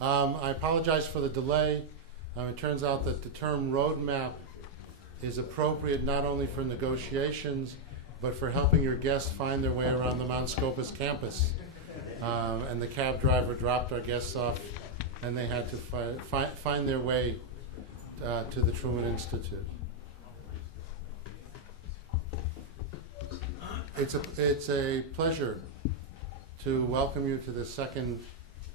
I apologize for the delay. It turns out that the term roadmap is appropriate not only for negotiations, but for helping your guests find their way around the Mount Scopus campus. And the cab driver dropped our guests off, and they had to find their way to the Truman Institute. It's a pleasure to welcome you to the second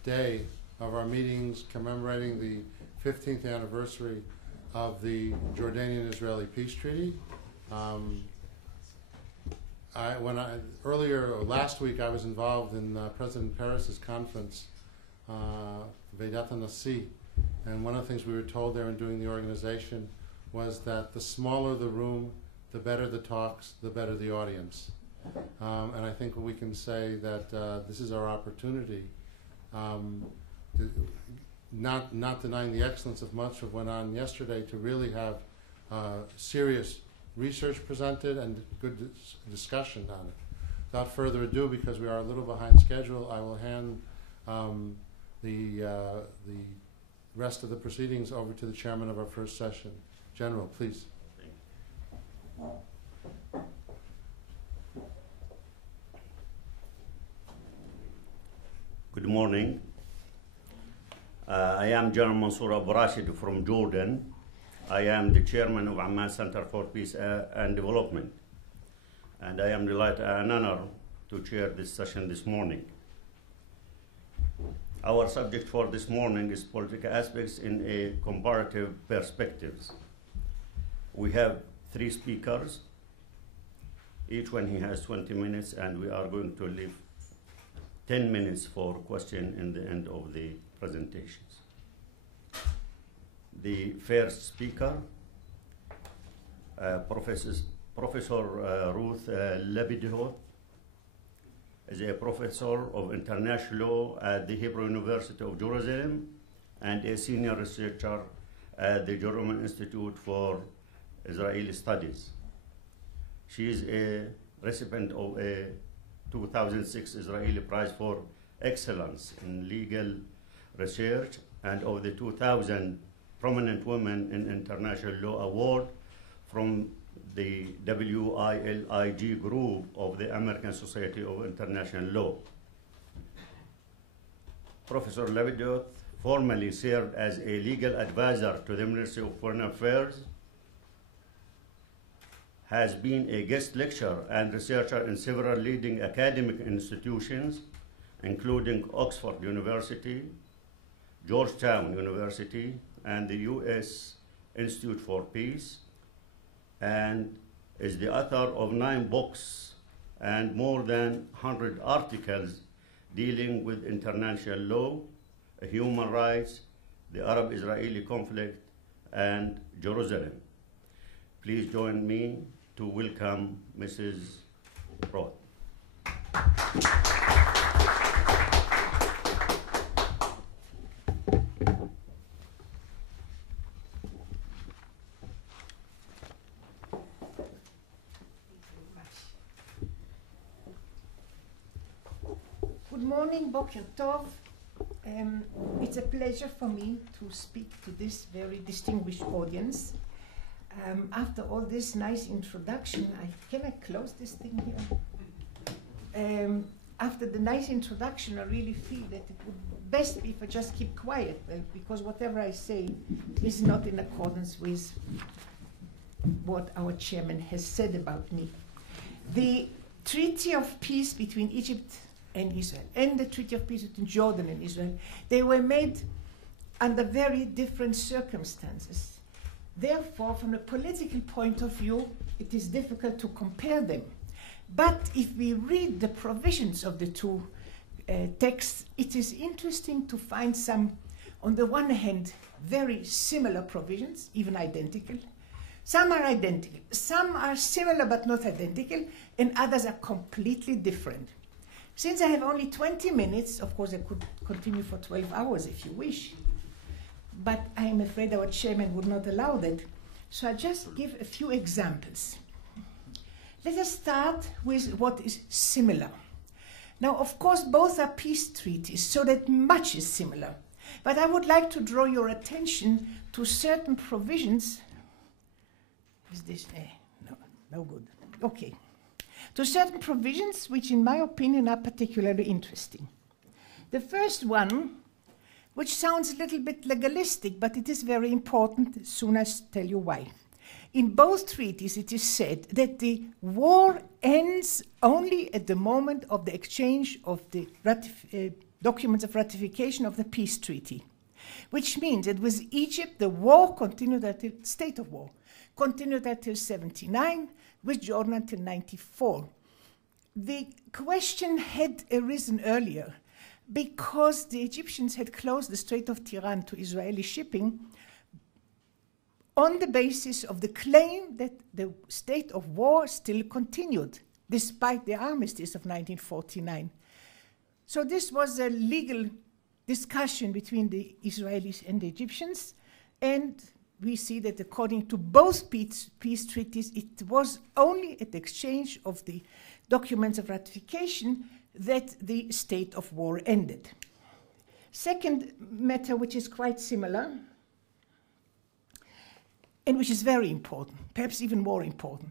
day of our meetings commemorating the 15th anniversary of the Jordanian-Israeli Peace Treaty. Earlier last week, I was involved in President Peres's conference, Vedat Nasi, and one of the things we were told there in doing the organization was that the smaller the room, the better the talks, the better the audience. And I think we can say that this is our opportunity, not denying the excellence of much of what went on yesterday, to really have serious research presented and good discussion on it. Without further ado, because we are a little behind schedule, I will hand the rest of the proceedings over to the chairman of our first session. General, please. Good morning. I am General Mansour Abu Rashid from Jordan. I am the chairman of Amman Center for Peace and Development. And I am delighted and honored to chair this session this morning. Our subject for this morning is political aspects in a comparative perspectives. We have 3 speakers. Each one he has 20 minutes, and we are going to leave 10 minutes for question in the end of the presentations. The first speaker, Professor Ruth Lebedot, is a professor of international law at the Hebrew University of Jerusalem and a senior researcher at the German Institute for Israeli Studies. She is a recipient of a 2006 Israeli Prize for Excellence in Legal Research and of the 2000 Prominent Women in International Law Award from the WILIG group of the American Society of International Law. Professor Lebedot formerly served as a legal advisor to the Ministry of Foreign Affairs, has been a guest lecturer and researcher in several leading academic institutions, including Oxford University, Georgetown University, and the U.S. Institute for Peace, and is the author of 9 books and more than 100 articles dealing with international law, human rights, the Arab-Israeli conflict, and Jerusalem. Please join me to welcome Mrs. Roth. Good morning, Boker Tov. It's a pleasure for me to speak to this very distinguished audience. After all this nice introduction, can I close this thing here? After the nice introduction, I really feel that it would best be if I just keep quiet, because whatever I say is not in accordance with what our chairman has said about me. The Treaty of Peace between Egypt and Israel, and the Treaty of Peace between Jordan and Israel, they were made under very different circumstances. Therefore, from a political point of view, it is difficult to compare them. But if we read the provisions of the 2 texts, it is interesting to find some, on the one hand, very similar provisions, even identical. Some are identical, some are similar but not identical, and others are completely different. Since I have only 20 minutes, of course I could continue for 12 hours if you wish, but I am afraid our chairman would not allow that. So I'll just give a few examples. Let us start with what is similar. Now, of course, both are peace treaties, so that much is similar. But I would like to draw your attention to certain provisions. Is this? No good. Okay. To certain provisions which, in my opinion, are particularly interesting. The first one, which sounds a little bit legalistic, but it is very important. Soon I'll tell you why. In both treaties, it is said that the war ends only at the moment of the exchange of the documents of ratification of the peace treaty, which means that with Egypt, the war continued until state of war, continued until 79, with Jordan until 94. The question had arisen earlier because the Egyptians had closed the Strait of Tiran to Israeli shipping on the basis of the claim that the state of war still continued, despite the armistice of 1949. So this was a legal discussion between the Israelis and the Egyptians, and we see that according to both peace treaties, it was only at the exchange of the documents of ratification that the state of war ended. Second matter, which is quite similar, and which is very important, perhaps even more important.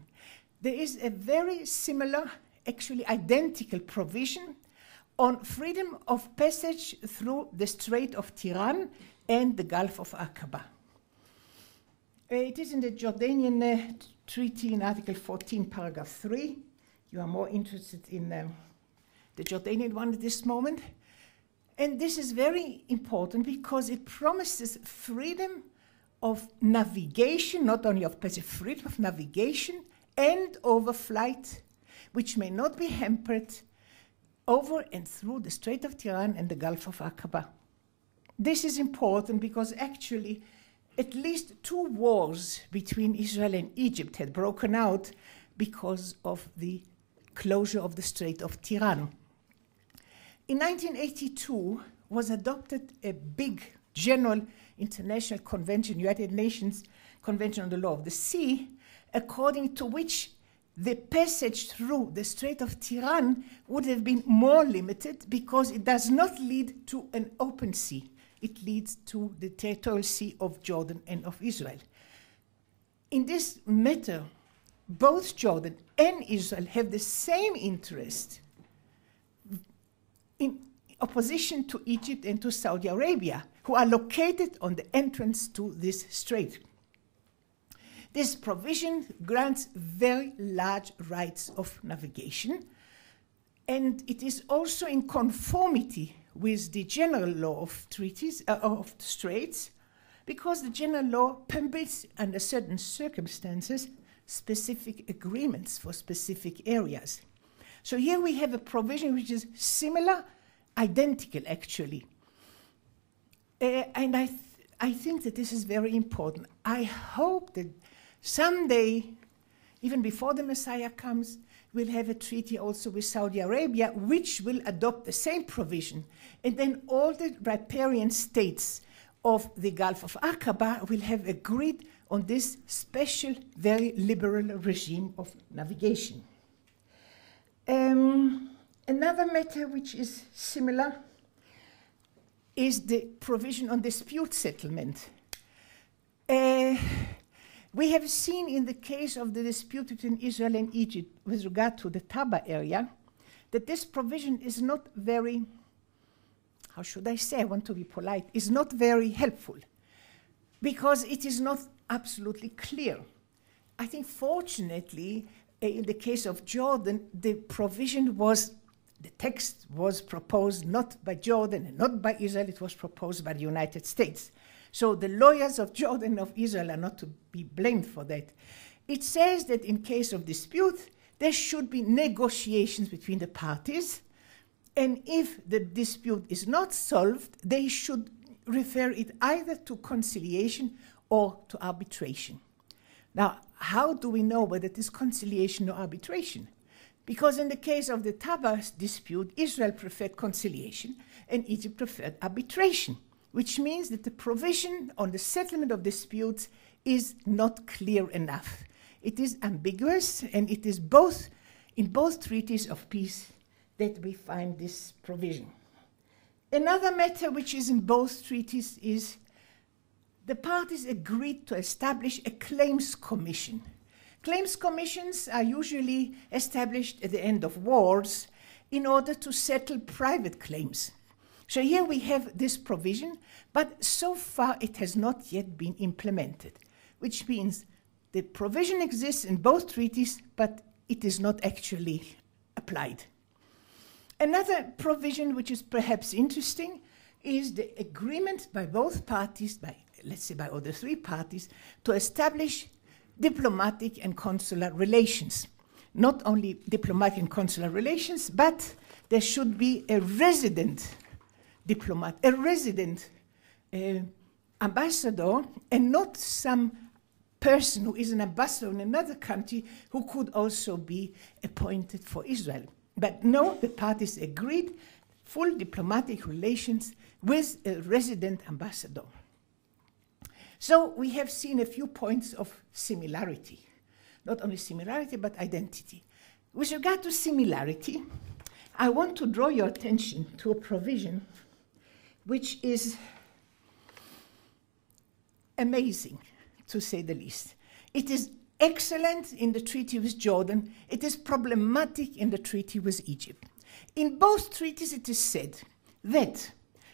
There is a very similar, actually identical provision on freedom of passage through the Strait of Tiran and the Gulf of Aqaba. It is in the Jordanian treaty in Article 14, paragraph 3. You are more interested in the Jordanian one at this moment. And this is very important because it promises freedom of navigation, not only of passage, freedom of navigation and overflight, which may not be hampered over and through the Strait of Tiran and the Gulf of Aqaba. This is important because actually at least 2 wars between Israel and Egypt had broken out because of the closure of the Strait of Tiran. In 1982 was adopted a big general international convention, United Nations Convention on the Law of the Sea, according to which the passage through the Strait of Tiran would have been more limited because it does not lead to an open sea. It leads to the territorial sea of Jordan and of Israel. In this matter, both Jordan and Israel have the same interest in opposition to Egypt and to Saudi Arabia, who are located on the entrance to this strait. This provision grants very large rights of navigation, and it is also in conformity with the general law of treaties of straits, because the general law permits, under certain circumstances, specific agreements for specific areas. So here we have a provision which is similar, identical actually. And I think that this is very important. I hope that someday, even before the Messiah comes, we'll have a treaty also with Saudi Arabia, which will adopt the same provision. And then all the riparian states of the Gulf of Aqaba will have agreed on this special, very liberal regime of navigation. Another matter which is similar is the provision on dispute settlement. We have seen in the case of the dispute between Israel and Egypt with regard to the Taba area that this provision is not very, how should I say, I want to be polite, is not very helpful because it is not absolutely clear. I think fortunately, in the case of Jordan, the provision was, the text was proposed not by Jordan and not by Israel, it was proposed by the United States. So the lawyers of Jordan and of Israel are not to be blamed for that. It says that in case of dispute, there should be negotiations between the parties, and if the dispute is not solved, they should refer it either to conciliation or to arbitration. Now, how do we know whether it is conciliation or arbitration? Because in the case of the Taba dispute, Israel preferred conciliation and Egypt preferred arbitration, which means that the provision on the settlement of disputes is not clear enough. It is ambiguous, and it is both, in both treaties of peace, that we find this provision. Another matter which is in both treaties is the parties agreed to establish a claims commission. Claims commissions are usually established at the end of wars in order to settle private claims. So here we have this provision, but so far it has not yet been implemented, which means the provision exists in both treaties, but it is not actually applied. Another provision which is perhaps interesting is the agreement by both parties, let's say by all the three parties, to establish diplomatic and consular relations. Not only diplomatic and consular relations, but there should be a resident diplomat, a resident ambassador, and not some person who is an ambassador in another country who could also be appointed for Israel. But no, the parties agreed full diplomatic relations with a resident ambassador. So we have seen a few points of similarity. Not only similarity, but identity. With regard to similarity, I want to draw your attention to a provision which is amazing, to say the least. It is excellent in the treaty with Jordan. It is problematic in the treaty with Egypt. In both treaties it is said that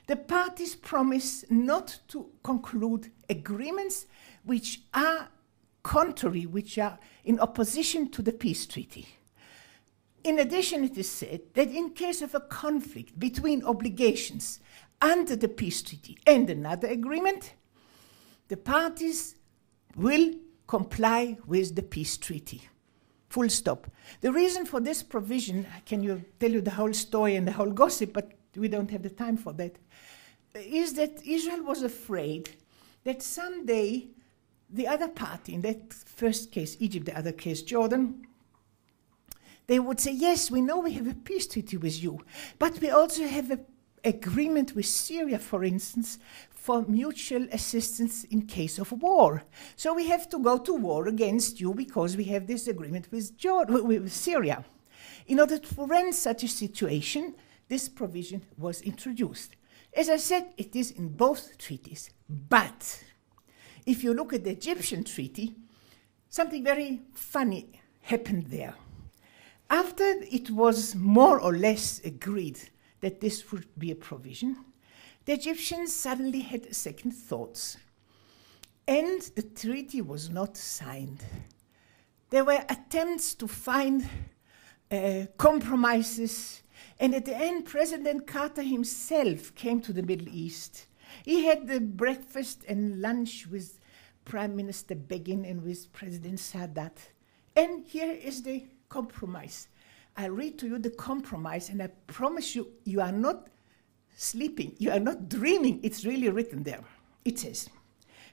the parties promise not to conclude agreements which are contrary, which are in opposition to the peace treaty. In addition, it is said that in case of a conflict between obligations under the peace treaty and another agreement, the parties will comply with the peace treaty. Full stop. The reason for this provision, I can tell you the whole story and the whole gossip, but we don't have the time for that, is that Israel was afraid that someday the other party, in that first case Egypt, the other case Jordan, they would say, yes, we know we have a peace treaty with you, but we also have an agreement with Syria, for instance, for mutual assistance in case of war. So we have to go to war against you because we have this agreement with Syria. In order to prevent such a situation, this provision was introduced. As I said, it is in both treaties. But if you look at the Egyptian treaty, something very funny happened there. After it was more or less agreed that this would be a provision, the Egyptians suddenly had second thoughts, and the treaty was not signed. There were attempts to find compromises, and at the end, President Carter himself came to the Middle East. He had the breakfast and lunch with Prime Minister Begin and with President Sadat. And here is the compromise. I read to you the compromise, and I promise you, you are not sleeping, you are not dreaming, it's really written there. It says,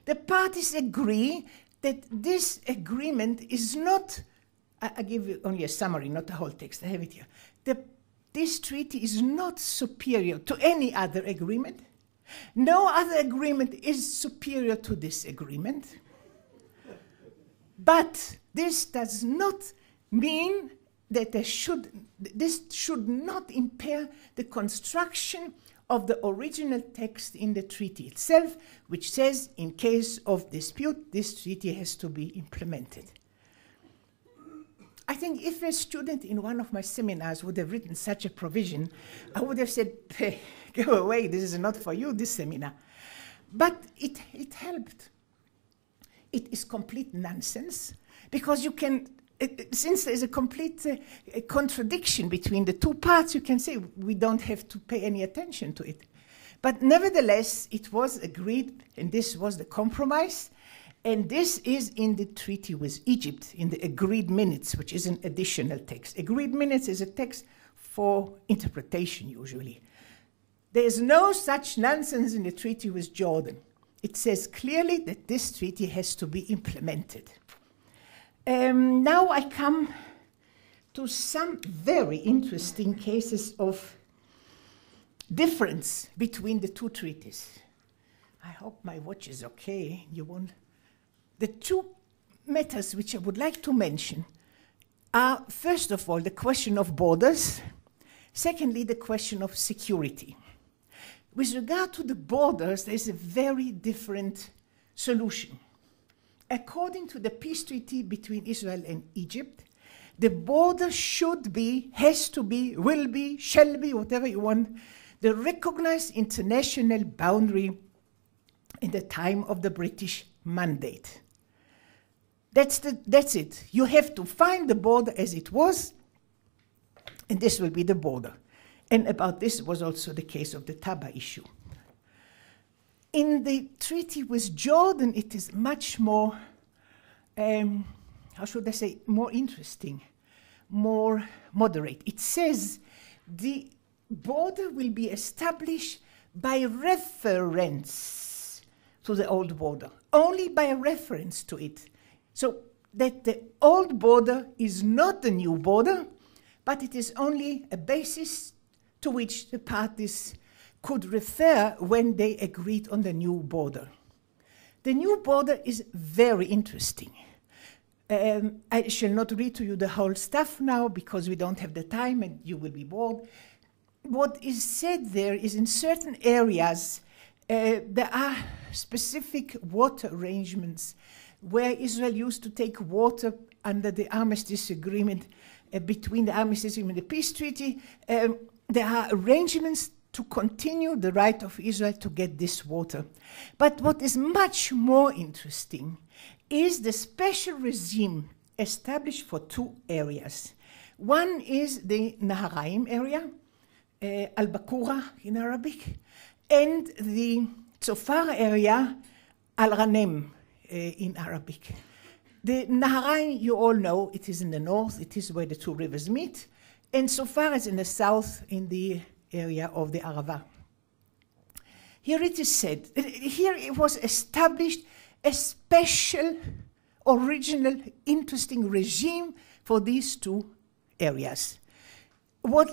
the parties agree that this agreement is not, I give you only a summary, not the whole text, I have it here. This treaty is not superior to any other agreement. No other agreement is superior to this agreement. But this does not mean that this should not impair the construction of the original text in the treaty itself, which says, in case of dispute, this treaty has to be implemented. I think if a student in one of my seminars would have written such a provision, I would have said, hey, go away, this is not for you, this seminar. But it helped. It is complete nonsense, because you can, since there is a complete contradiction between the two parts, you can say we don't have to pay any attention to it. But nevertheless, it was agreed, and this was the compromise, and this is in the treaty with Egypt, in the agreed minutes, which is an additional text. Agreed minutes is a text for interpretation, usually. There is no such nonsense in the treaty with Jordan. It says clearly that this treaty has to be implemented. Now I come to some very interesting cases of difference between the two treaties. I hope my watch is okay. You won't. The two matters which I would like to mention are, first of all, the question of borders. Secondly, the question of security. With regard to the borders, there is a very different solution. According to the peace treaty between Israel and Egypt, the border should be, has to be, will be, shall be, whatever you want, the recognized international boundary in the time of the British Mandate. That's it. You have to find the border as it was, and this will be the border. And about this was also the case of the Taba issue. In the treaty with Jordan, it is much more, how should I say, more interesting, more moderate. It says the border will be established by reference to the old border, only by reference to it. So that the old border is not the new border, but it is only a basis to which the parties could refer when they agreed on the new border. The new border is very interesting. I shall not read to you the whole stuff now because we don't have the time and you will be bored. What is said there is in certain areas there are specific water arrangements where Israel used to take water under the armistice agreement between the armistice agreement and the peace treaty. There are arrangements to continue the right of Israel to get this water. But what is much more interesting is the special regime established for two areas. One is the Naharaim area, Al-Bakura in Arabic, and the Tzofar area, Al-Ranem in Arabic. The Naharaim, you all know, it is in the north, it is where the two rivers meet, and Tzofar is in the south, in the area of the Arava. Here it is said, here it was established a special, original, interesting regime for these two areas. What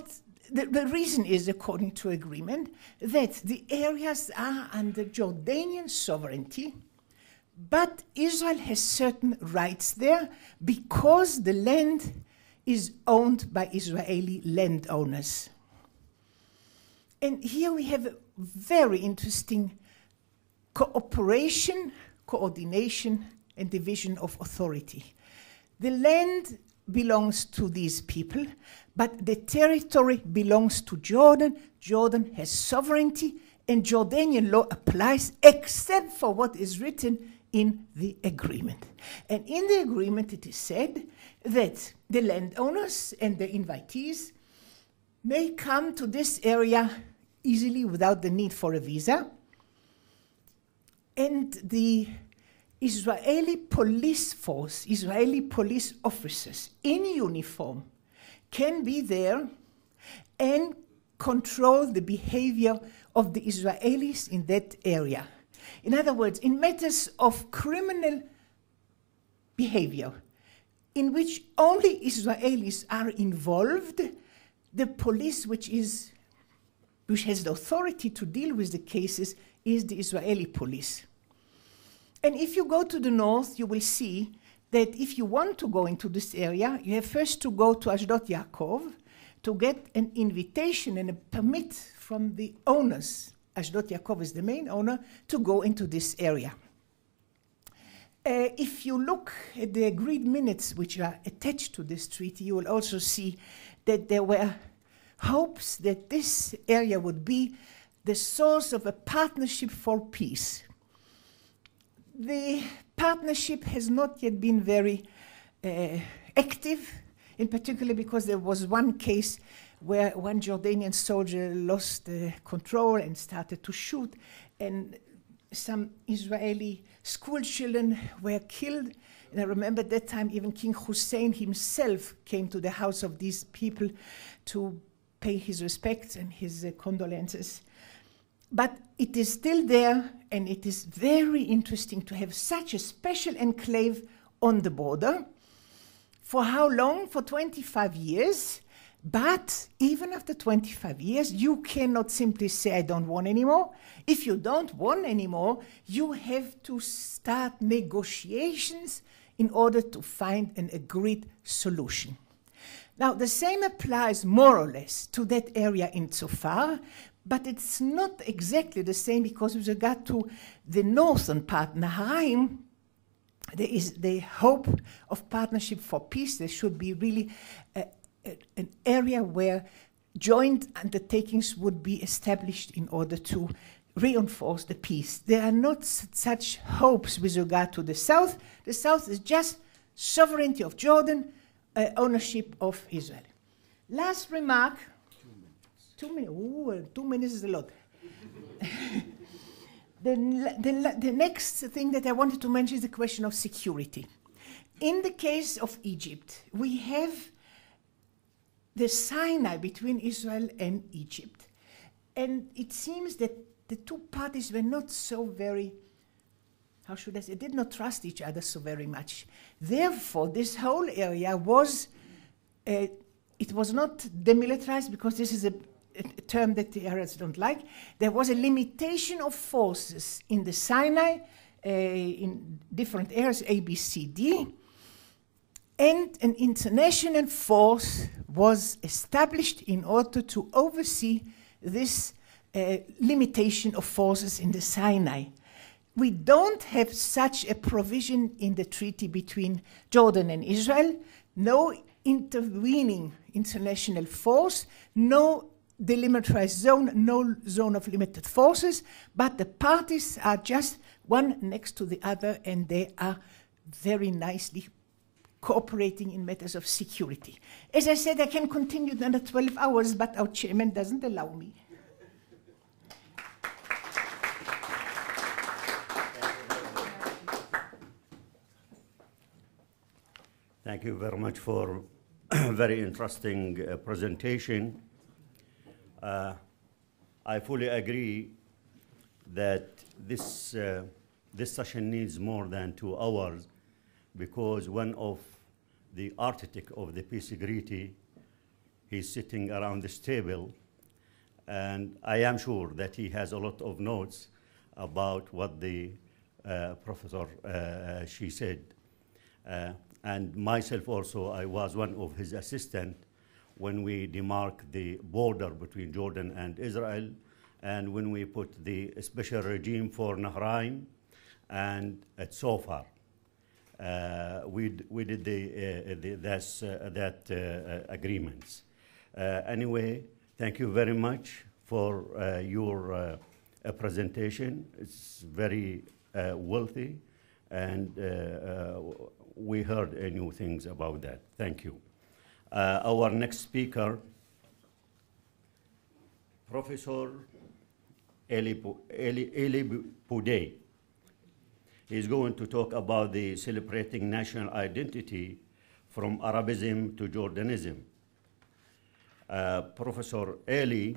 the reason is, according to agreement, that the areas are under Jordanian sovereignty, but Israel has certain rights there because the land is owned by Israeli landowners. And here we have a very interesting cooperation, coordination, and division of authority. The land belongs to these people, but the territory belongs to Jordan. Jordan has sovereignty, and Jordanian law applies except for what is written in the agreement. And in the agreement it is said that the landowners and the invitees may come to this area easily without the need for a visa, and the Israeli police force, Israeli police officers in uniform can be there and control the behavior of the Israelis in that area. In other words, in matters of criminal behavior, in which only Israelis are involved, the police, which has the authority to deal with the cases, is the Israeli police. And if you go to the north, you will see that if you want to go into this area, you have first to go to Ashdod Yaakov to get an invitation and a permit from the owners. Ashdod Yaakov is the main owner, to go into this area. If you look at the agreed minutes which are attached to this treaty, you will also see that there were hopes that this area would be the source of a partnership for peace. The partnership has not yet been very active, in particular because there was one case where one Jordanian soldier lost control and started to shoot, and some Israeli school children were killed. And I remember at that time even King Hussein himself came to the house of these people to pay his respects and his condolences. But it is still there, and it is very interesting to have such a special enclave on the border. For how long? For 25 years. But even after 25 years, you cannot simply say, I don't want anymore. If you don't want anymore, you have to start negotiations in order to find an agreed solution. Now, the same applies more or less to that area insofar, but it's not exactly the same because with regard to the northern part, Naharaim, there is the hope of partnership for peace. There should be really an area where joint undertakings would be established in order to reinforce the peace. There are not such hopes with regard to the south. The south is just sovereignty of Jordan, ownership of Israel. Last remark. 2 minutes. Ooh, 2 minutes is a lot. The next thing that I wanted to mention is the question of security. In the case of Egypt, we have the Sinai between Israel and Egypt. And it seems that the two parties were not so very, how should I say, did not trust each other so very much. Therefore, this whole area was, it was not demilitarized because this is a term that the Arabs don't like. There was a limitation of forces in the Sinai, in different areas, A, B, C, D, and an international force was established in order to oversee this limitation of forces in the Sinai. We don't have such a provision in the treaty between Jordan and Israel, no intervening international force, no delimitarized zone, no zone of limited forces, but the parties are just one next to the other, and they are very nicely cooperating in matters of security. As I said, I can continue another 12 hours, but our chairman doesn't allow me. Thank you very much for a very interesting presentation. I fully agree that this session needs more than 2 hours because one of the architect of the peace treaty, he's sitting around this table, and I am sure that he has a lot of notes about what the professor she said. And myself also, I was one of his assistants when we demarked the border between Jordan and Israel, and when we put the special regime for Nahraim and at Sofar. We did that agreements. Anyway, thank you very much for your presentation. It's very wealthy, and we heard new things about that. Thank you. Our next speaker, Professor Eli Poudey. He's going to talk about the celebrating national identity from Arabism to Jordanism. Professor Eli,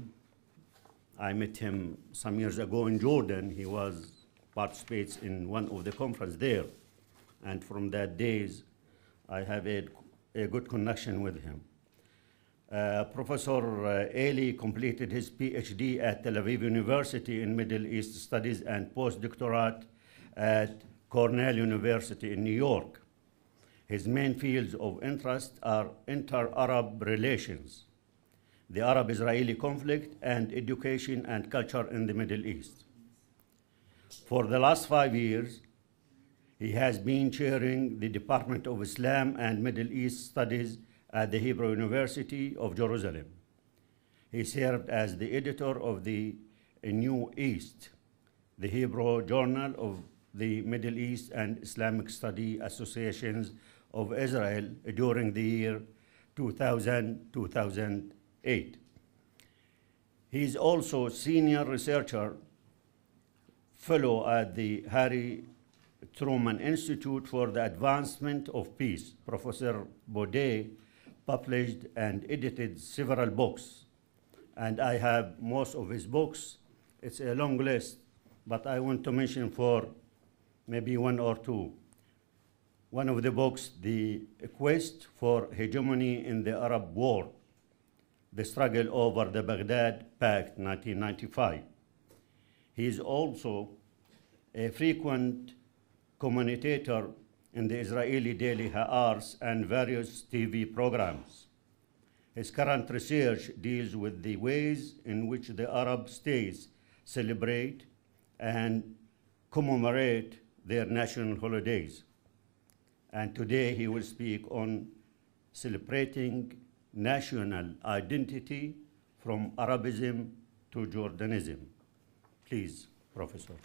I met him some years ago in Jordan. He participates in one of the conferences there. And from that days, I have a good connection with him. Professor Eli completed his PhD at Tel Aviv University in Middle East Studies and postdoctorate at Cornell University in New York. His main fields of interest are inter-Arab relations, the Arab-Israeli conflict, and education and culture in the Middle East. For the last 5 years, he has been chairing the Department of Islam and Middle East Studies at the Hebrew University of Jerusalem. He served as the editor of the New East, the Hebrew Journal of the Middle East and Islamic Study Associations of Israel during the year 2000-2008. He is also senior researcher fellow at the Truman Institute for the Advancement of Peace. Professor Poudey published and edited several books, and I have most of his books. It's a long list, but I want to mention for maybe 1 or 2. One of the books, The Quest for Hegemony in the Arab World, The Struggle Over the Baghdad Pact, 1995. He is also a frequent commentator in the Israeli Daily Ha'ars and various TV programs. His current research deals with the ways in which the Arab states celebrate and commemorate their national holidays. And today he will speak on celebrating national identity from Arabism to Jordanism. Please, Professor.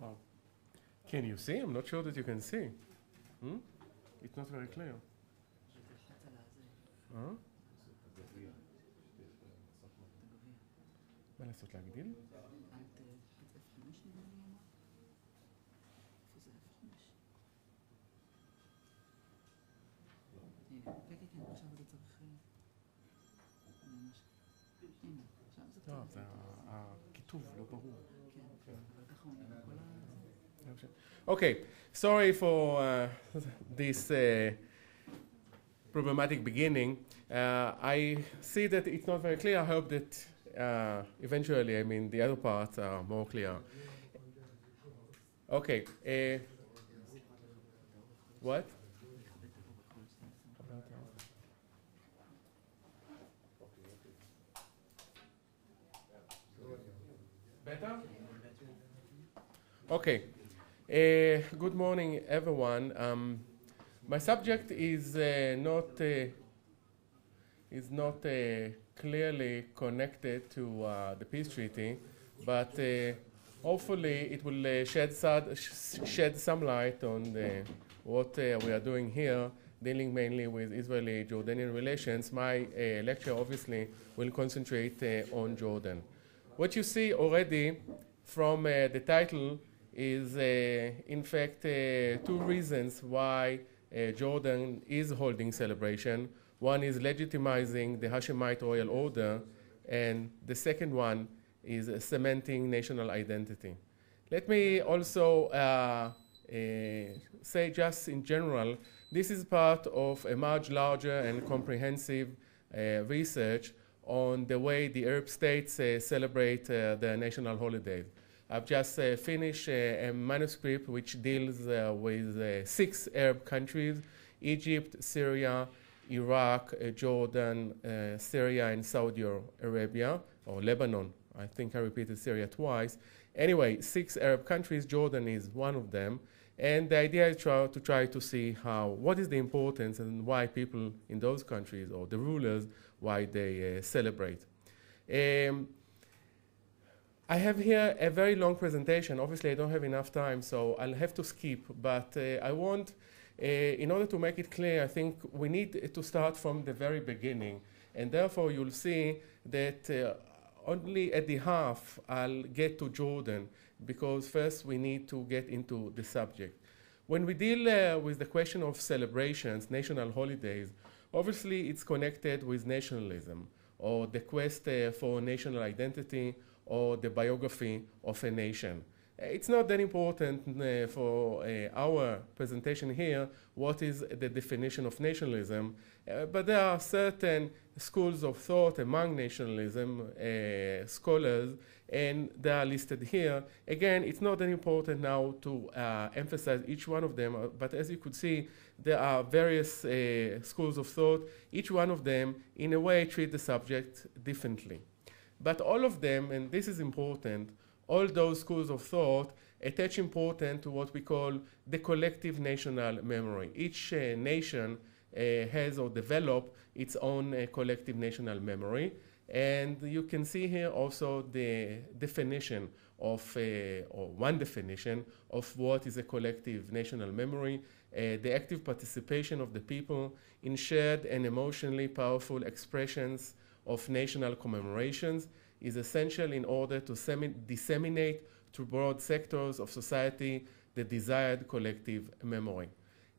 Wow. Can you see? I'm not sure that you can see. It's not very clear. מה לעשות, להגדיל? טוב, זה הכיתוב לא ברור. Okay, sorry for this problematic beginning. I see that it's not very clear. I hope that eventually, I mean, the other parts are more clear. Okay. What? Better? Okay. Good morning, everyone. My subject is not clearly connected to the peace treaty, but hopefully it will shed some light on what we are doing here, dealing mainly with Israeli-Jordanian relations. My lecture obviously will concentrate on Jordan. What you see already from the title is in fact two reasons why Jordan is holding celebration. One is legitimizing the Hashemite royal order, and the second one is cementing national identity. Let me also say just in general, this is part of a much larger and comprehensive research on the way the Arab states celebrate their national holidays. I've just finished a manuscript which deals with 6 Arab countries: Egypt, Syria, Iraq, Jordan, Syria, and Saudi Arabia, or Lebanon. I think I repeated Syria twice. Anyway, 6 Arab countries, Jordan is one of them. And the idea is to try to see what is the importance and why people in those countries, or the rulers, why they celebrate. I have here a very long presentation. Obviously, I don't have enough time, so I'll have to skip. But I want, in order to make it clear, I think we need to start from the very beginning. And therefore, you'll see that only at the half I'll get to Jordan, because first we need to get into the subject. When we deal with the question of celebrations, national holidays, obviously it's connected with nationalism, or the quest for national identity, or the biography of a nation. It's not that important for our presentation here, what is the definition of nationalism, but there are certain schools of thought among nationalism scholars and they are listed here. Again, it's not that important now to emphasize each one of them, but as you could see, there are various schools of thought. Each one of them, in a way, treat the subject differently. But all of them, and this is important, all those schools of thought attach importance to what we call the collective national memory. Each nation has or developed its own collective national memory. And you can see here also the definition of, or one definition of what is a collective national memory, the active participation of the people in shared and emotionally powerful expressions of national commemorations is essential in order to disseminate to broad sectors of society the desired collective memory.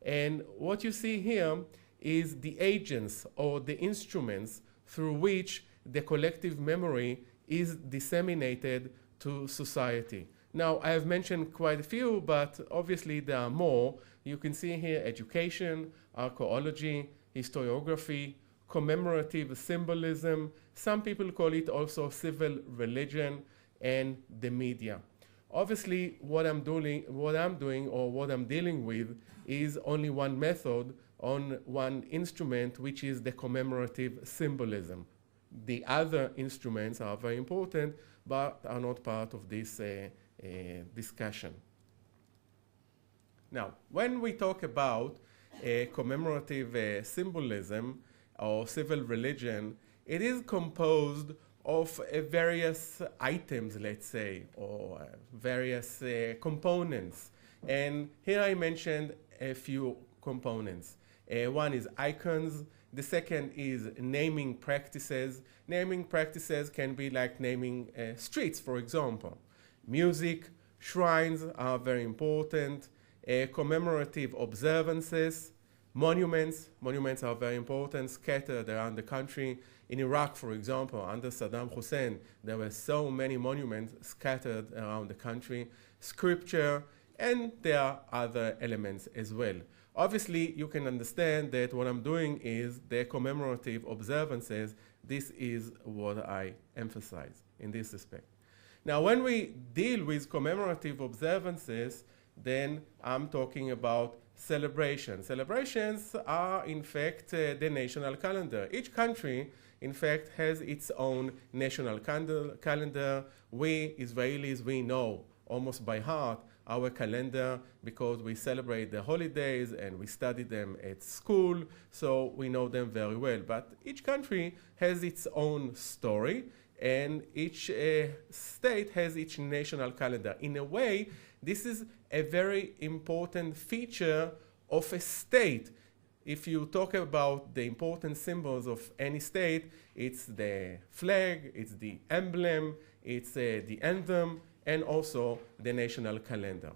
And what you see here is the agents or the instruments through which the collective memory is disseminated to society. Now, I have mentioned quite a few, but obviously there are more. You can see here education, archaeology, historiography, commemorative symbolism. Some people call it also civil religion, and the media. Obviously, what I'm doing or what I'm dealing with is only one method on one instrument, which is the commemorative symbolism. The other instruments are very important, but are not part of this discussion. Now, when we talk about commemorative symbolism or civil religion, it is composed of various items, let's say, or various components. And here I mentioned a few components. One is icons. The second is naming practices. Naming practices can be like naming streets, for example. Music, shrines are very important. Commemorative observances, monuments. Monuments are very important, scattered around the country. In Iraq, for example, under Saddam Hussein, there were so many monuments scattered around the country. Scripture, and there are other elements as well. Obviously, you can understand that what I'm doing is the commemorative observances. This is what I emphasize in this respect. Now, when we deal with commemorative observances, then I'm talking about celebrations. Celebrations are, in fact, the national calendar. Each country, in fact, has its own national calendar. We Israelis, we know almost by heart our calendar because we celebrate the holidays and we study them at school, so we know them very well. But each country has its own story, and each state has its national calendar. In a way, this is a very important feature of a state. If you talk about the important symbols of any state, it's the flag, it's the emblem, it's the anthem, and also the national calendar.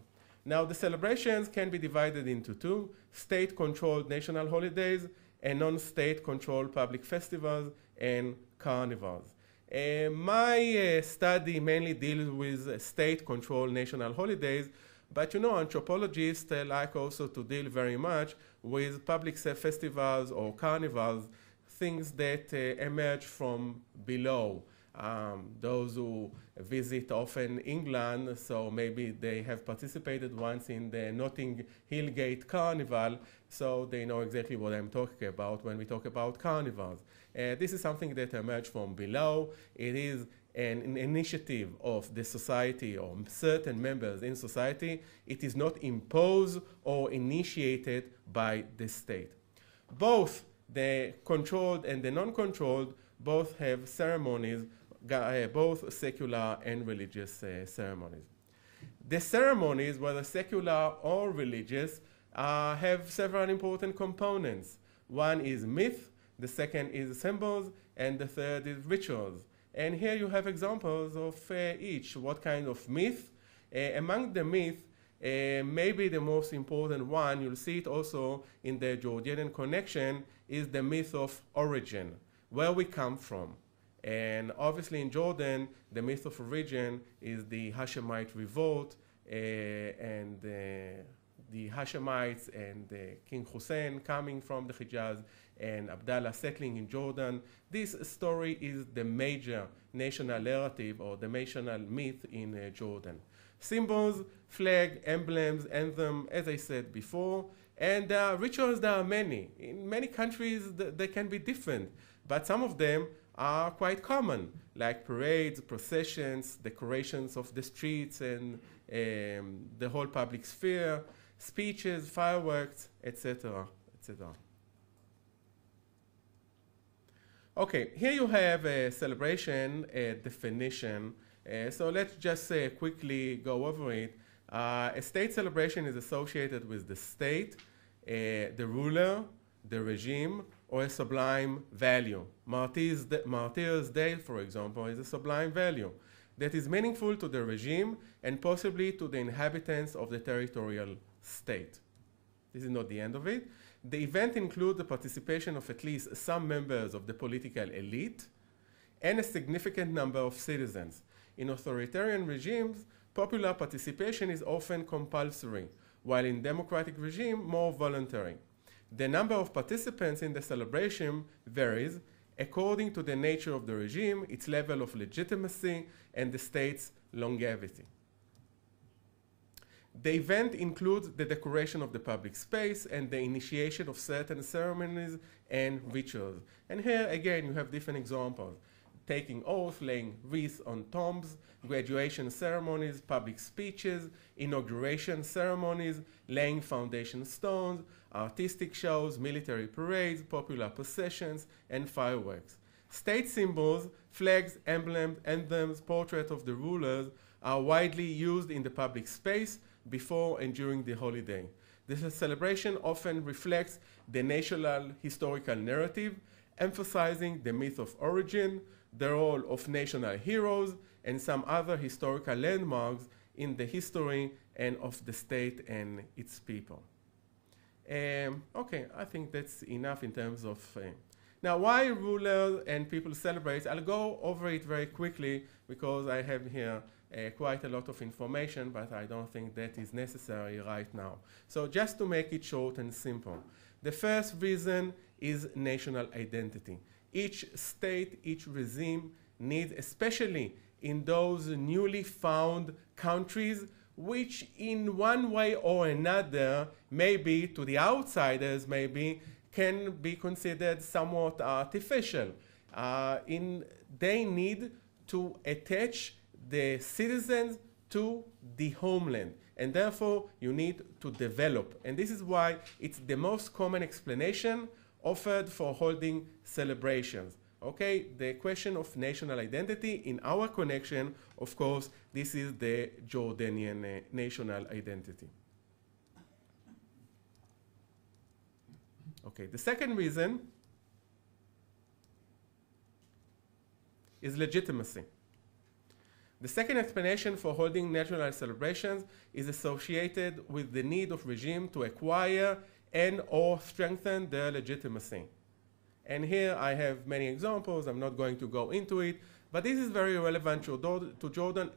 Now, the celebrations can be divided into two: state-controlled national holidays and non-state-controlled public festivals and carnivals. My study mainly deals with state-controlled national holidays, but you know, anthropologists like also to deal very much with public festivals or carnivals, things that emerge from below. Those who visit often England, so maybe they have participated once in the Notting Hill Gate Carnival, so they know exactly what I'm talking about when we talk about carnivals. This is something that emerged from below. It is an initiative of the society or certain members in society. It is not imposed or initiated by the state. Both the controlled and the non-controlled both have ceremonies, both secular and religious ceremonies. The ceremonies, whether secular or religious, have several important components. One is myth, the second is symbols, and the third is rituals. And here you have examples of each. What kind of myth? Among the myth, maybe the most important one, you'll see it also in the Jordanian connection, is the myth of origin, where we come from. And obviously in Jordan, the myth of origin is the Hashemite revolt and the Hashemites and King Hussein coming from the Hijaz and Abdullah settling in Jordan. This story is the major national narrative or the national myth in Jordan. Symbols, flag, emblems, anthem, as I said before, and rituals, there are many. In many countries, they can be different, but some of them are quite common, like parades, processions, decorations of the streets and the whole public sphere, speeches, fireworks, etc., etc. Okay, here you have a celebration definition. So let's just quickly go over it. A state celebration is associated with the state, the ruler, the regime, or a sublime value. Martyrs' Day, for example, is a sublime value that is meaningful to the regime and possibly to the inhabitants of the territorial state. This is not the end of it. The event includes the participation of at least some members of the political elite and a significant number of citizens. In authoritarian regimes, popular participation is often compulsory, while in democratic regime, more voluntary. The number of participants in the celebration varies according to the nature of the regime, its level of legitimacy, and the state's longevity. The event includes the decoration of the public space and the initiation of certain ceremonies and rituals. And here, again, you have different examples. Taking oath, laying wreaths on tombs, graduation ceremonies, public speeches, inauguration ceremonies, laying foundation stones, artistic shows, military parades, popular processions, and fireworks. State symbols, flags, emblems, anthems, portraits of the rulers are widely used in the public space before and during the holiday. This celebration often reflects the national historical narrative, emphasizing the myth of origin, the role of national heroes, and some other historical landmarks in the history and of the state and its people. Okay, I think that's enough in terms of... Now, why rulers and people celebrate? I'll go over it very quickly because I have here quite a lot of information, but I don't think that is necessary right now. So just to make it short and simple, the first reason is national identity. Each state, each regime needs, especially in those newly found countries, which in one way or another, maybe to the outsiders, maybe can be considered somewhat artificial. They need to attach the citizens to the homeland, and therefore you need to develop. And this is why it's the most common explanation offered for holding celebrations. Okay, the question of national identity in our connection, of course, this is the Jordanian national identity. Okay, the second reason is legitimacy. The second explanation for holding national celebrations is associated with the need of regime to acquire and or strengthen their legitimacy. And here I have many examples. I'm not going to go into it, but this is very relevant to Jordan.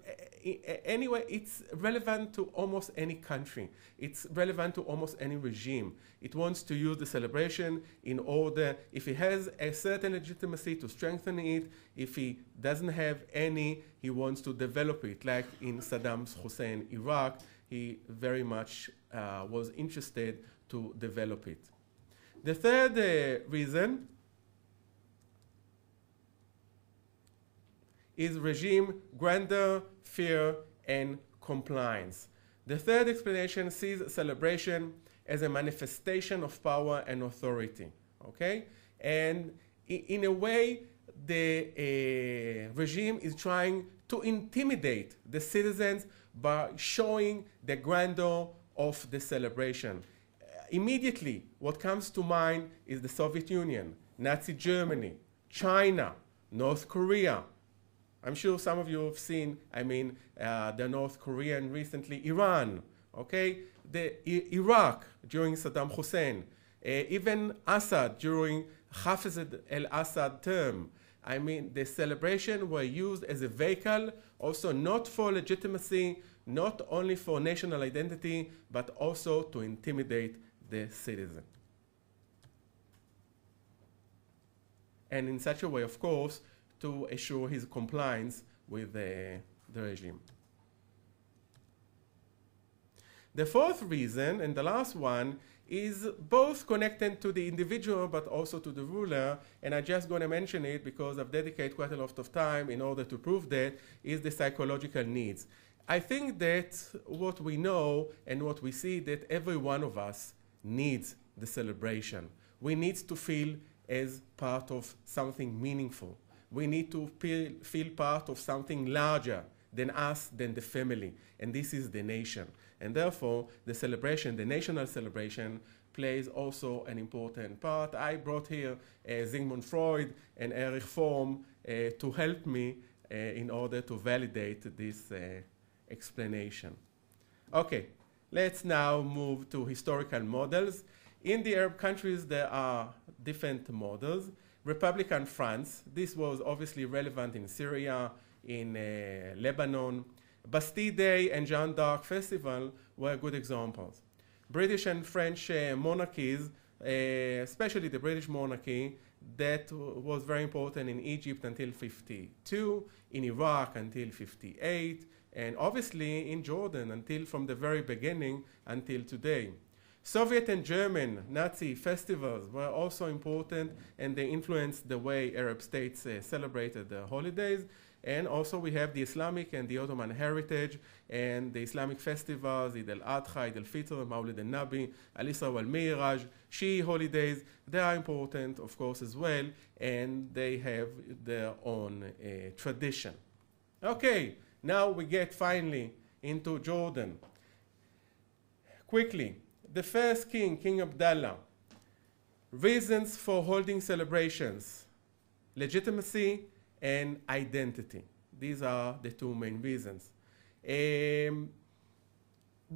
Anyway, it's relevant to almost any country. It's relevant to almost any regime. It wants to use the celebration in order, if it has a certain legitimacy, to strengthen it. If he doesn't have any, he wants to develop it. Like in Saddam Hussein, Iraq, he very much was interested to develop it. The third reason is regime grandeur, fear, and compliance. The third explanation sees celebration as a manifestation of power and authority, okay? And in a way, the regime is trying to intimidate the citizens by showing the grandeur of the celebration. Immediately, what comes to mind is the Soviet Union, Nazi Germany, China, North Korea. I'm sure some of you have seen, the North Korean recently, Iran, okay? Iraq during Saddam Hussein, even Assad during Hafez al-Assad term. The celebration were used as a vehicle, also not for legitimacy, not only for national identity, but also to intimidate the citizen. and in such a way, of course, to assure his compliance with the regime. The fourth reason, and the last one, is both connected to the individual but also to the ruler, and I'm just going to mention it because I've dedicated quite a lot of time in order to prove that, is the psychological needs. I think that what we know and what we see, that every one of us needs the celebration. We need to feel as part of something meaningful. We need to feel part of something larger than us, than the family, and this is the nation. And therefore, the celebration, the national celebration, plays also an important part. I brought here Sigmund Freud and Erich Fromm to help me in order to validate this explanation. Okay, let's now move to historical models. In the Arab countries, there are different models. Republican France, this was obviously relevant in Syria, in Lebanon. Bastille Day and Jeanne d'Arc Festival were good examples. British and French monarchies, especially the British monarchy, that was very important in Egypt until 52, in Iraq until 58, and obviously in Jordan until from the very beginning until today. Soviet and German Nazi festivals were also important, and they influenced the way Arab states celebrated their holidays. And also we have the Islamic and the Ottoman heritage and the Islamic festivals, Eid al-Adha, Eid al-Fitr, Mawlid al-Nabi, Al-Isra wal-Mi'raj, Shi'i holidays. They are important, of course, as well, and they have their own tradition. Okay, now we get finally into Jordan. Quickly, the first king, King Abdullah. Reasons for holding celebrations: legitimacy and identity. These are the two main reasons.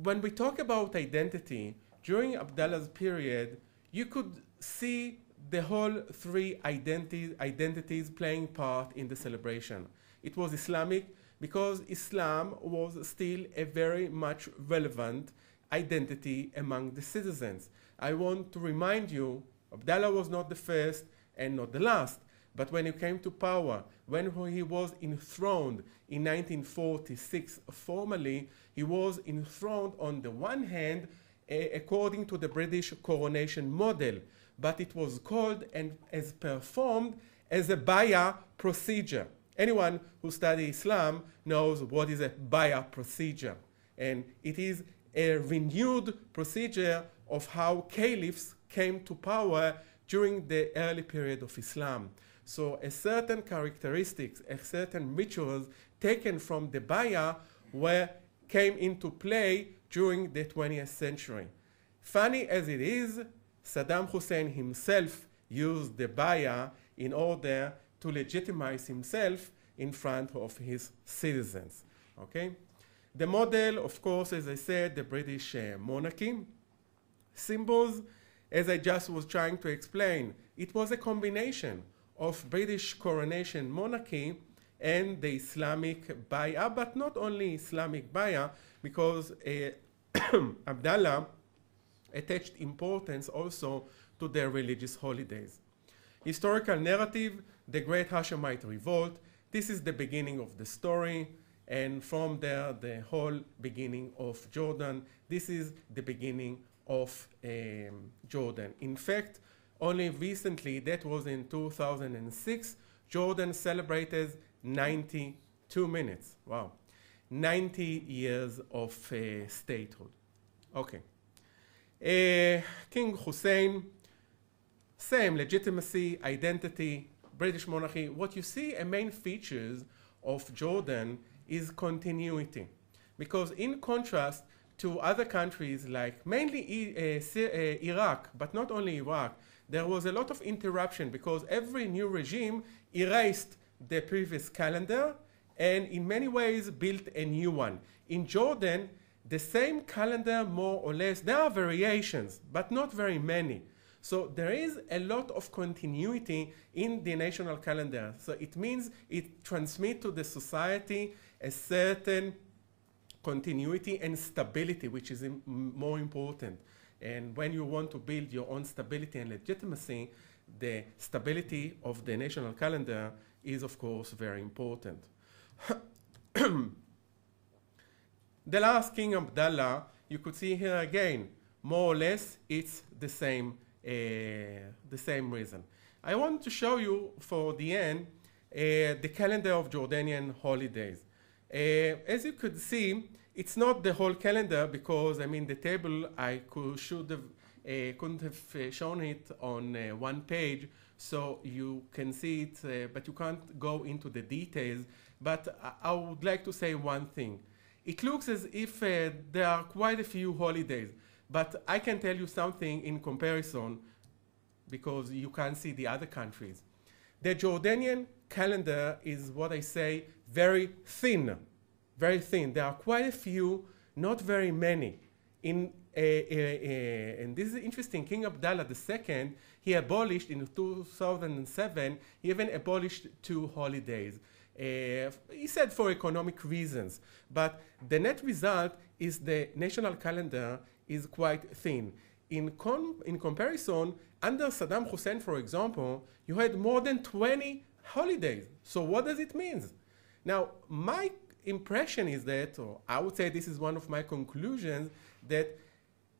When we talk about identity, during Abdullah's period, you could see the whole three identities playing part in the celebration. It was Islamic, because Islam was still a very much relevant identity among the citizens. I want to remind you, Abdullah was not the first and not the last. But when he came to power, when he was enthroned in 1946 formally, he was enthroned on the one hand according to the British coronation model, but it was called and as performed as a bay'ah procedure. Anyone who studies Islam knows what is a bay'ah procedure. And it is a renewed procedure of how caliphs came to power during the early period of Islam. So a certain characteristics, a certain rituals taken from the bay'ah came into play during the 20th century. Funny as it is, Saddam Hussein himself used the bay'ah in order to legitimize himself in front of his citizens. Okay? The model, of course, as I said, the British monarchy. Symbols, as I just was trying to explain, it was a combination of British coronation monarchy and the Islamic bay'ah, but not only Islamic bay'ah, because Abdullah attached importance also to their religious holidays. Historical narrative, the Great Hashemite Revolt. This is the beginning of the story, and from there, the whole beginning of Jordan. This is the beginning of Jordan. In fact, only recently, that was in 2006, Jordan celebrated 92 minutes. Wow. 90 years of statehood. Okay. King Hussein, same legitimacy, identity, British monarchy. What you see, a main features of Jordan is continuity. Because in contrast to other countries like mainly Iraq, but not only Iraq, there was a lot of interruption because every new regime erased the previous calendar and in many ways built a new one. In Jordan, the same calendar more or less, there are variations, but not very many. So there is a lot of continuity in the national calendar. So it means it transmits to the society a certain continuity and stability, which is more important. And when you want to build your own stability and legitimacy, the stability of the national calendar is, of course, very important. The last king, Abdullah, you could see here again, more or less, it's the same reason. I want to show you, for the end, the calendar of Jordanian holidays. As you could see, it's not the whole calendar because, I mean, the table I couldn't have shown it on one page, so you can see it, but you can't go into the details. But I would like to say one thing. It looks as if there are quite a few holidays, but I can tell you something in comparison because you can't see the other countries. The Jordanian calendar is what I say very thin, very thin. There are quite a few, not very many. And this is interesting. King Abdullah II, he abolished in 2007, he even abolished 2 holidays. He said for economic reasons, but the net result is the national calendar is quite thin. In comparison, under Saddam Hussein, for example, you had more than 20 holidays. So what does it mean? Now, my impression is that, or I would say this is one of my conclusions, that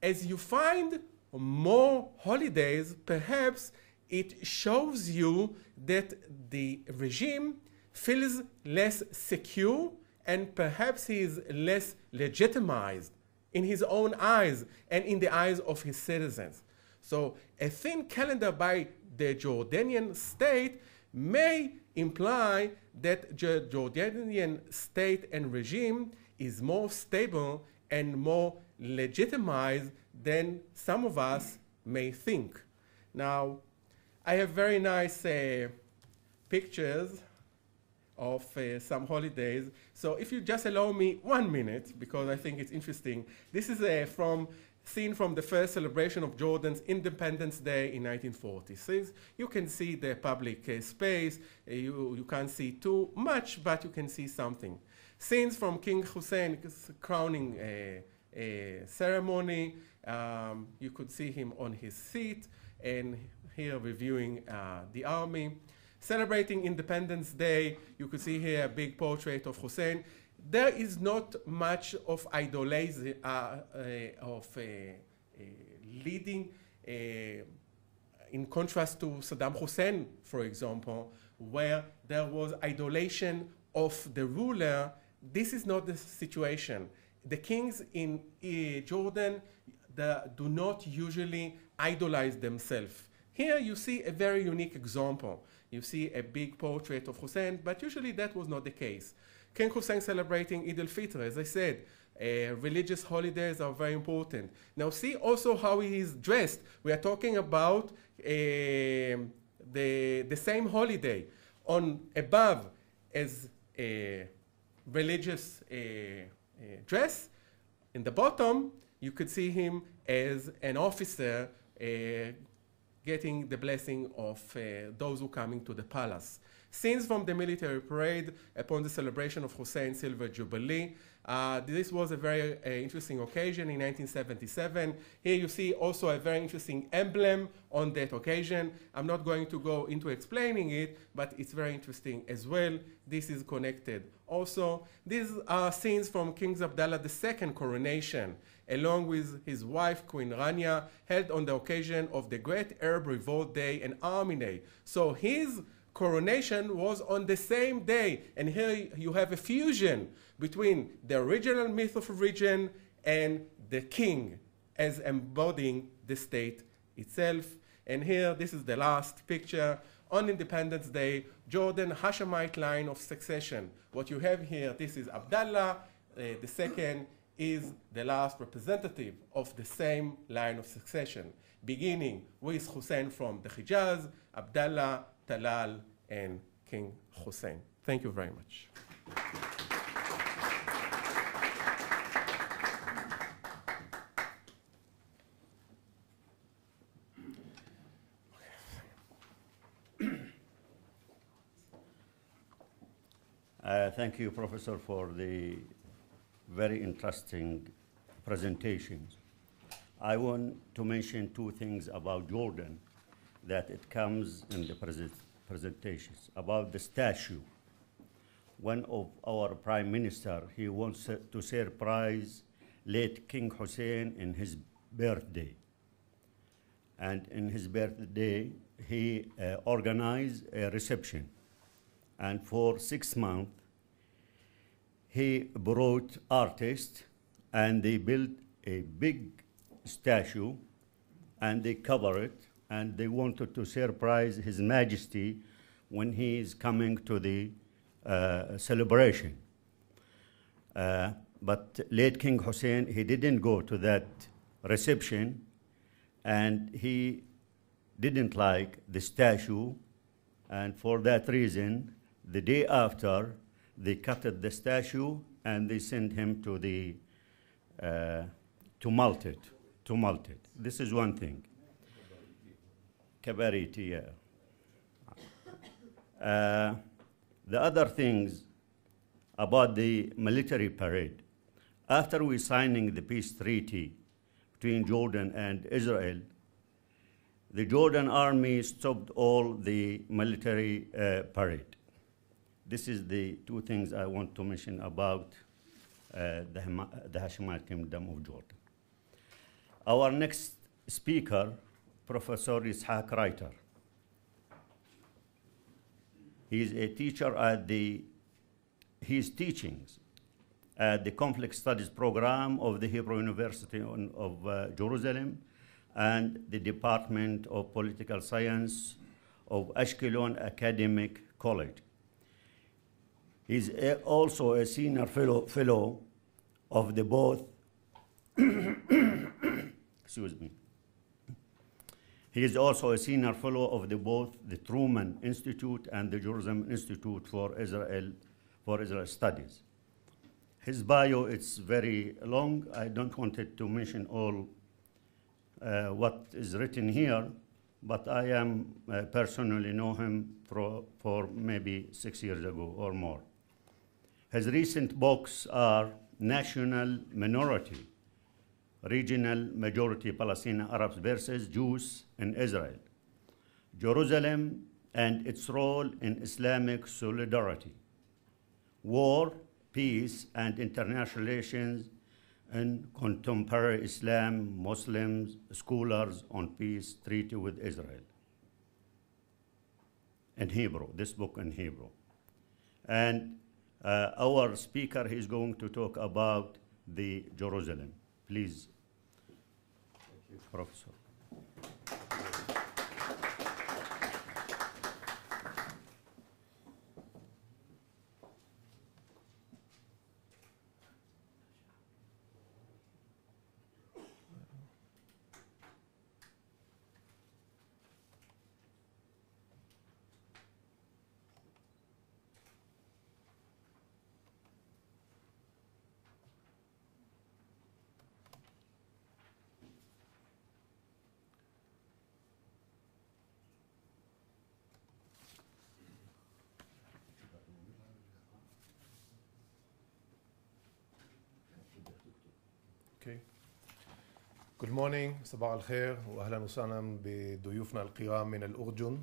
as you find more holidays, perhaps it shows you that the regime feels less secure and perhaps he is less legitimized in his own eyes and in the eyes of his citizens. So a thin calendar by the Jordanian state may imply that the Jordanian state and regime is more stable and more legitimized than some of us may think. Now, I have very nice pictures of some holidays. So if you just allow me 1 minute, because I think it's interesting. This is seen from the first celebration of Jordan's Independence Day in 1946. You can see the public space. You can't see too much, but you can see something. Scenes from King Hussein's crowning ceremony. You could see him on his seat and here reviewing the army. Celebrating Independence Day, you could see here a big portrait of Hussein. There is not much of idolizing, leading, in contrast to Saddam Hussein, for example, where there was idolation of the ruler. This is not the situation. The kings in Jordan do not usually idolize themselves. Here you see a very unique example. You see a big portrait of Hussein, but usually that was not the case. King Hussein celebrating Eid al-Fitr, as I said, religious holidays are very important. Now see also how he is dressed. We are talking about the same holiday. On above as a religious dress, in the bottom you could see him as an officer getting the blessing of those who coming to the palace. Scenes from the military parade upon the celebration of Hussein's Silver Jubilee. This was a very interesting occasion in 1977. Here you see also a very interesting emblem on that occasion. I'm not going to go into explaining it, but it's very interesting as well. This is connected. Also, these are scenes from King Abdullah II coronation, along with his wife, Queen Rania, held on the occasion of the Great Arab Revolt Day and Army Day. So his coronation was on the same day, and here you have a fusion between the original myth of origin and the king as embodying the state itself. And here, this is the last picture. On Independence Day, Jordan Hashemite line of succession. What you have here, this is Abdullah, the second is the last representative of the same line of succession, beginning with Hussein from the Hijaz, Abdullah, Talal, and King Hussein. Thank you very much. Thank you, Professor, for the very interesting presentations. I want to mention 2 things about Jordan. that it comes in the presentations about the statue. One of our prime minister, he wants to surprise late King Hussein in his birthday. And in his birthday, he organized a reception. And for 6 months, he brought artists, and they built a big statue, and they cover it, and they wanted to surprise His Majesty when he is coming to the celebration. But late King Hussein, he didn't go to that reception, and he didn't like the statue, and for that reason, the day after, they cut the statue and they sent him to the to melt it. This is one thing. Cabareti, yeah. The other things about the military parade. After we signing the peace treaty between Jordan and Israel, the Jordan army stopped all the military parade. This is the two things I want to mention about the Hashemite Kingdom of Jordan. Our next speaker, Professor Ishaq Reiter. He is a teacher at his teachings at the Conflict Studies program of the Hebrew University of Jerusalem and the Department of Political Science of Ashkelon Academic College. He's also a senior fellow of the both, excuse me. He is also a senior fellow of both the Truman Institute and the Jerusalem Institute for Israel Studies. His bio is very long. I don't want it to mention all what is written here, but I am personally know him for maybe 6 years ago or more. His recent books are National Minority, Regional Majority Palestinian Arabs versus Jews in Israel, Jerusalem and its role in Islamic solidarity, War, Peace, and International Relations in Contemporary Islam, Muslims, Scholars on Peace Treaty with Israel. In Hebrew, this book in Hebrew. And our speaker is going to talk about the Jerusalem. Please, Professor. Good morning, صباح الخير وأهلا وسهلا بضيوفنا الكرام من الأردن.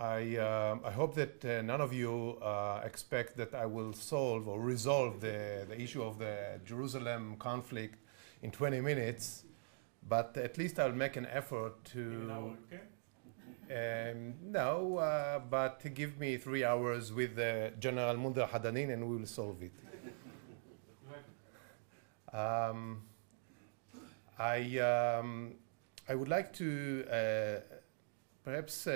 I hope that none of you expect that I will solve or resolve the issue of the Jerusalem conflict in 20 minutes, but at least I'll make an effort to... but give me 3 hours with General Mundar Hadanin and we will solve it. I would like to perhaps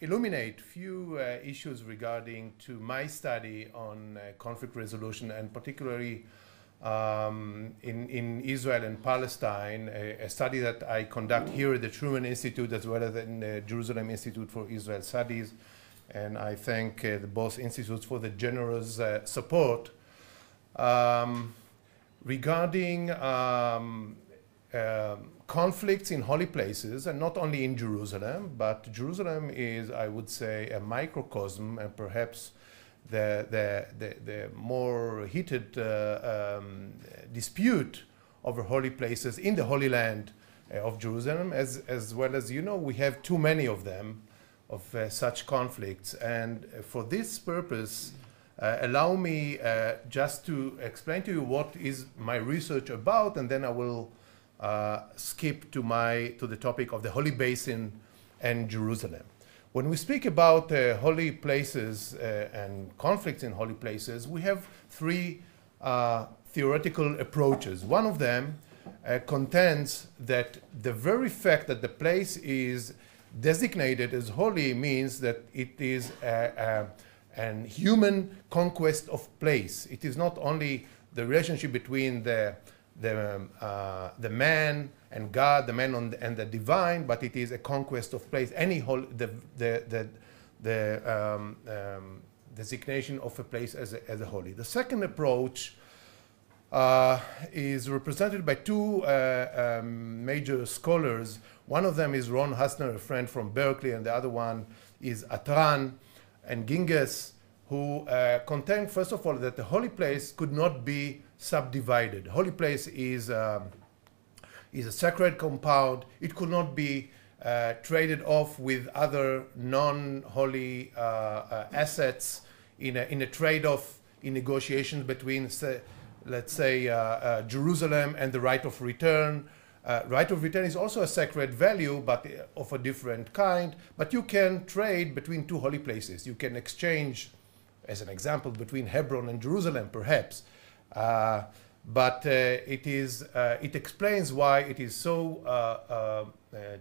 illuminate few issues regarding to my study on conflict resolution, and particularly in Israel and Palestine, a study that I conduct here at the Truman Institute as well as in the Jerusalem Institute for Israel Studies. And I thank both institutes for the generous support. Regarding conflicts in holy places, and not only in Jerusalem, but Jerusalem is, I would say, a microcosm and perhaps the more heated dispute over holy places in the Holy Land of Jerusalem. As well as you know, we have too many of them, of such conflicts. And for this purpose, allow me just to explain to you what is my research about, and then I will skip to the topic of the Holy Basin and Jerusalem. When we speak about holy places and conflicts in holy places, we have three theoretical approaches. One of them contends that the very fact that the place is designated as holy means that it is an human conquest of place. It is not only the relationship between the man and God, the man and the divine, but it is a conquest of place. The designation of a place as a holy. The second approach is represented by two major scholars. One of them is Ron Hassner, a friend from Berkeley, and the other one is Atran and Ginges, who contend, first of all, that the holy place could not be subdivided. Holy place is a sacred compound. It could not be traded off with other non-holy assets in a trade-off in negotiations between, let's say, Jerusalem and the right of return. Right of return is also a sacred value, but of a different kind. But you can trade between two holy places. You can exchange, as an example, between Hebron and Jerusalem, perhaps. But it explains why it is so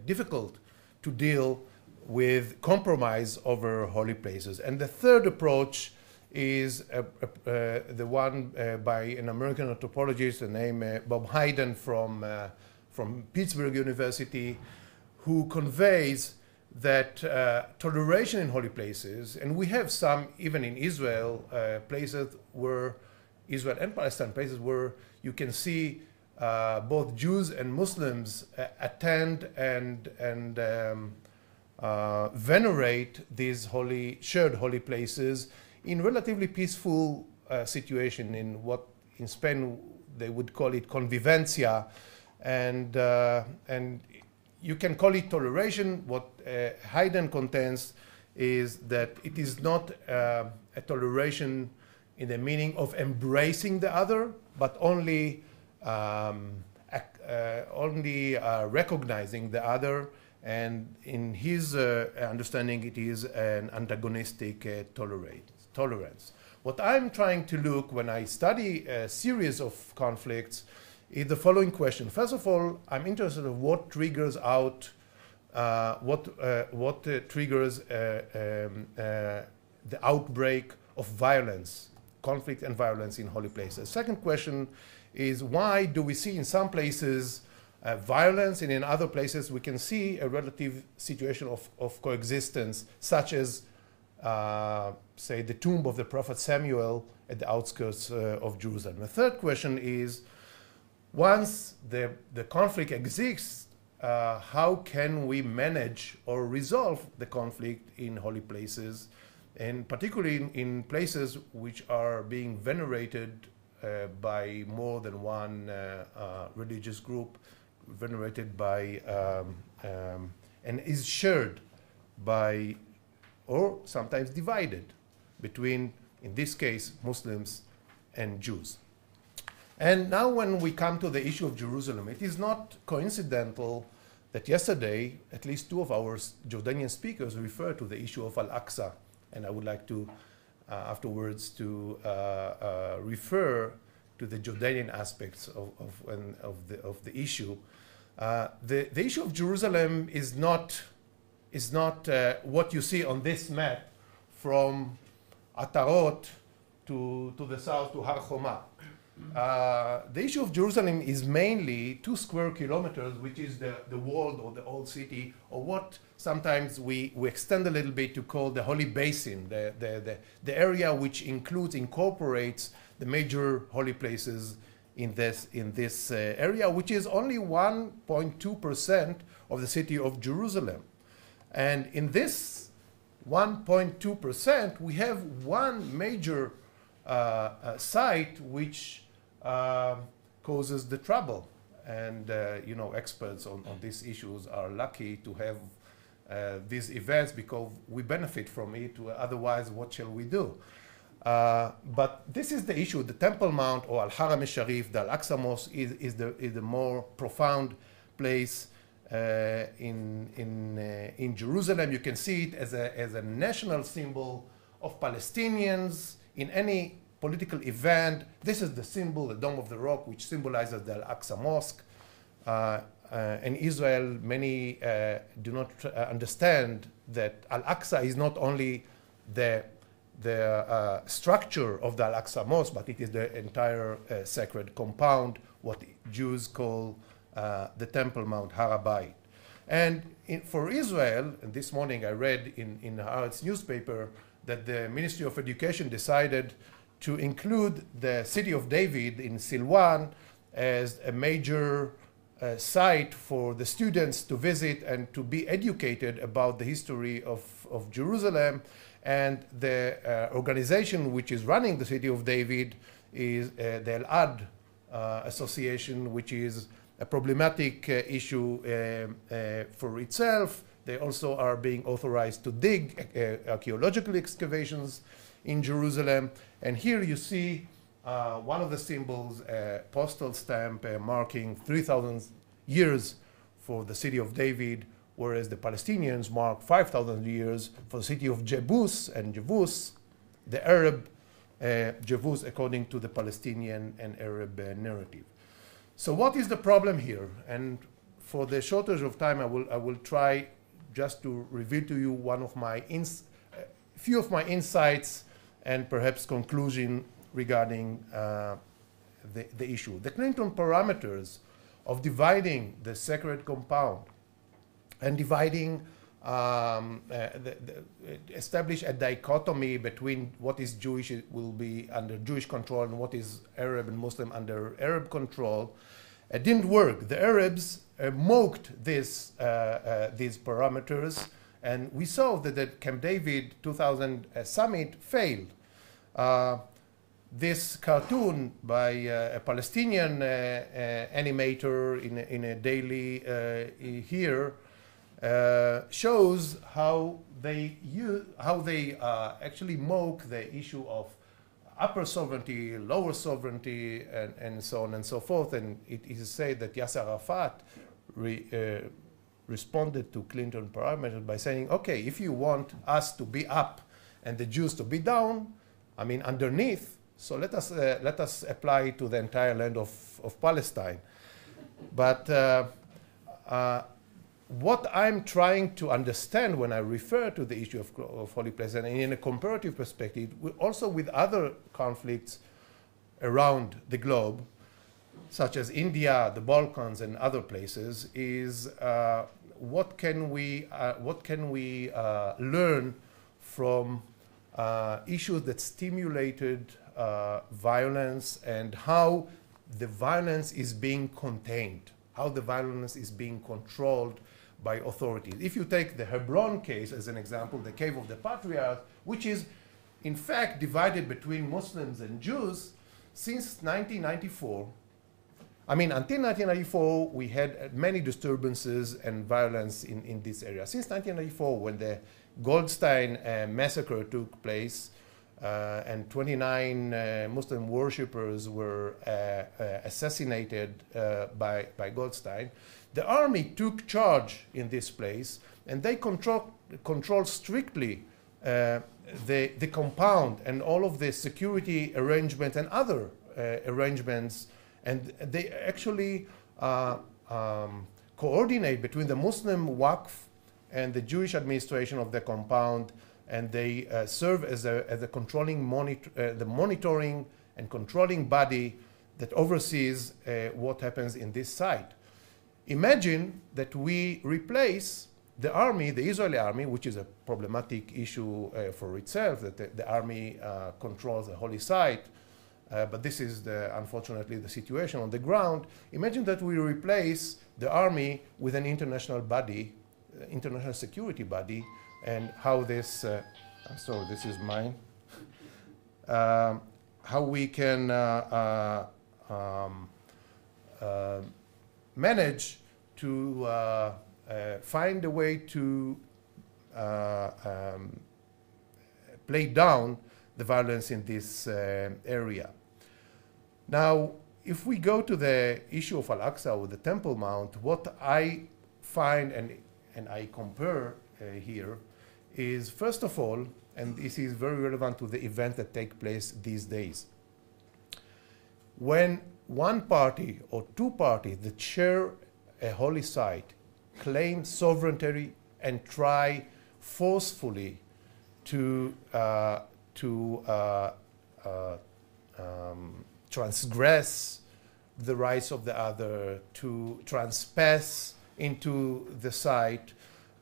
difficult to deal with compromise over holy places. And the third approach is the one by an American anthropologist named Bob Hayden from Pittsburgh University, who conveys that toleration in holy places, and we have some even in Israel, places where Israel and Palestine, places where you can see both Jews and Muslims attend and venerate these shared holy places in relatively peaceful situation, in what in Spain they would call it convivencia, and you can call it toleration. What Hayden contends is that it is not a toleration in the meaning of embracing the other, but only recognizing the other. And in his understanding, it is an antagonistic tolerance. What I'm trying to look when I study a series of conflicts is the following question. First of all, I'm interested in what triggers out, triggers the outbreak of violence, conflict and violence in holy places. Second question is, why do we see in some places violence, and in other places we can see a relative situation of coexistence, such as, say, the tomb of the prophet Samuel at the outskirts of Jerusalem. The third question is, once the conflict exists, how can we manage or resolve the conflict in holy places, and particularly in places which are being venerated by more than one religious group, venerated by and is shared by, or sometimes divided between, in this case, Muslims and Jews. And now when we come to the issue of Jerusalem, it is not coincidental that yesterday at least two of our Jordanian speakers referred to the issue of Al-Aqsa, and I would like to afterwards to refer to the Jordanian aspects of the issue. The issue of Jerusalem is not what you see on this map from Atarot to the south to Har Homa. The issue of Jerusalem is mainly 2 square kilometers, which is the wall or the old city, or what sometimes we extend a little bit to call the Holy Basin, the area which incorporates the major holy places in this area, which is only 1.2% of the city of Jerusalem. And in this 1.2%, we have one major site which causes the trouble. and you know, experts on these issues are lucky to have these events because we benefit from it. Otherwise, what shall we do? But this is the issue. The Temple Mount, or Al-Haram al-Sharif, the Al-Aqsa Mosque, is the more profound place in Jerusalem. You can see it as a national symbol of Palestinians in any political event. This is the symbol, the Dome of the Rock, which symbolizes the Al-Aqsa Mosque. In Israel, many do not understand that Al-Aqsa is not only the structure of the Al-Aqsa Mosque, but it is the entire sacred compound, what Jews call the Temple Mount, Har HaBayit. And for Israel, and this morning I read in Haaretz newspaper that the Ministry of Education decided to include the city of David in Silwan as a major site for the students to visit and to be educated about the history of Jerusalem. And the organization which is running the city of David is the El-Ad Association, which is a problematic issue for itself. They also are being authorized to dig archaeological excavations in Jerusalem. And here you see one of the symbols, a postal stamp marking 3,000 years for the city of David, whereas the Palestinians mark 5,000 years for the city of Jebus and Jebus, the Arab Jebus according to the Palestinian and Arab narrative. So what is the problem here? And for the shortage of time, I will try just to reveal to you one of my few of my insights and perhaps conclusion regarding the issue. The Clinton parameters of dividing the sacred compound and dividing, establish a dichotomy between what is Jewish, it will be under Jewish control, and what is Arab and Muslim under Arab control. It didn't work. The Arabs mocked these parameters, and we saw that the Camp David 2000 summit failed. This cartoon by a Palestinian animator in a daily here shows how they actually mock the issue of upper sovereignty, lower sovereignty, and so on and so forth. And it is said that Yasser Arafat responded to Clinton parameters by saying, okay, if you want us to be up and the Jews to be down, I mean underneath, so let us apply to the entire land of Palestine. But what I'm trying to understand when I refer to the issue of holy places, and in a comparative perspective, also with other conflicts around the globe, such as India, the Balkans, and other places, is what can we learn from issues that stimulated violence, and how the violence is being contained, how the violence is being controlled by authorities. If you take the Hebron case as an example, the Cave of the Patriarch, which is in fact divided between Muslims and Jews since 1994. I mean, until 1994, we had many disturbances and violence in this area. Since 1994, when the Goldstein massacre took place, and 29 Muslim worshippers were assassinated by Goldstein, the army took charge in this place, and they controlled strictly the compound and all of the security arrangements and other arrangements, and they actually coordinate between the Muslim Waqf and the Jewish administration of the compound, and they serve as a controlling the monitoring and controlling body that oversees what happens in this site. Imagine that we replace the army, the Israeli army, which is a problematic issue for itself, that the army controls a holy site, but this is unfortunately the situation on the ground. Imagine that we replace the army with an international body, international security body, and how this, I'm sorry, this is mine, how we can manage to find a way to play down the violence in this area. Now, if we go to the issue of Al-Aqsa or the Temple Mount, what I find and I compare here is, first of all, and this is very relevant to the event that take place these days. When one party or two parties that share a holy site claim sovereignty and try forcefully to transgress the rights of the other, to transpass into the site,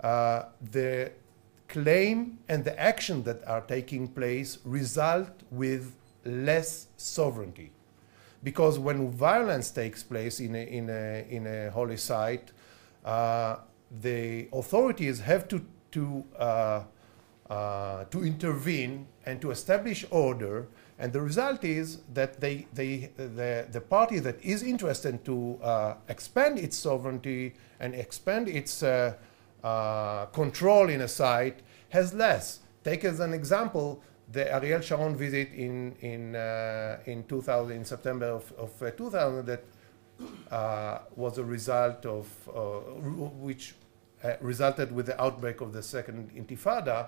the claim and the action that are taking place result with less sovereignty. Because when violence takes place in a holy site, the authorities have to intervene and to establish order, and the result is that the party that is interested to expand its sovereignty and expand its control in a site has less. Take as an example the Ariel Sharon visit in 2000, in September of 2000, that was a result of which resulted with the outbreak of the Second Intifada.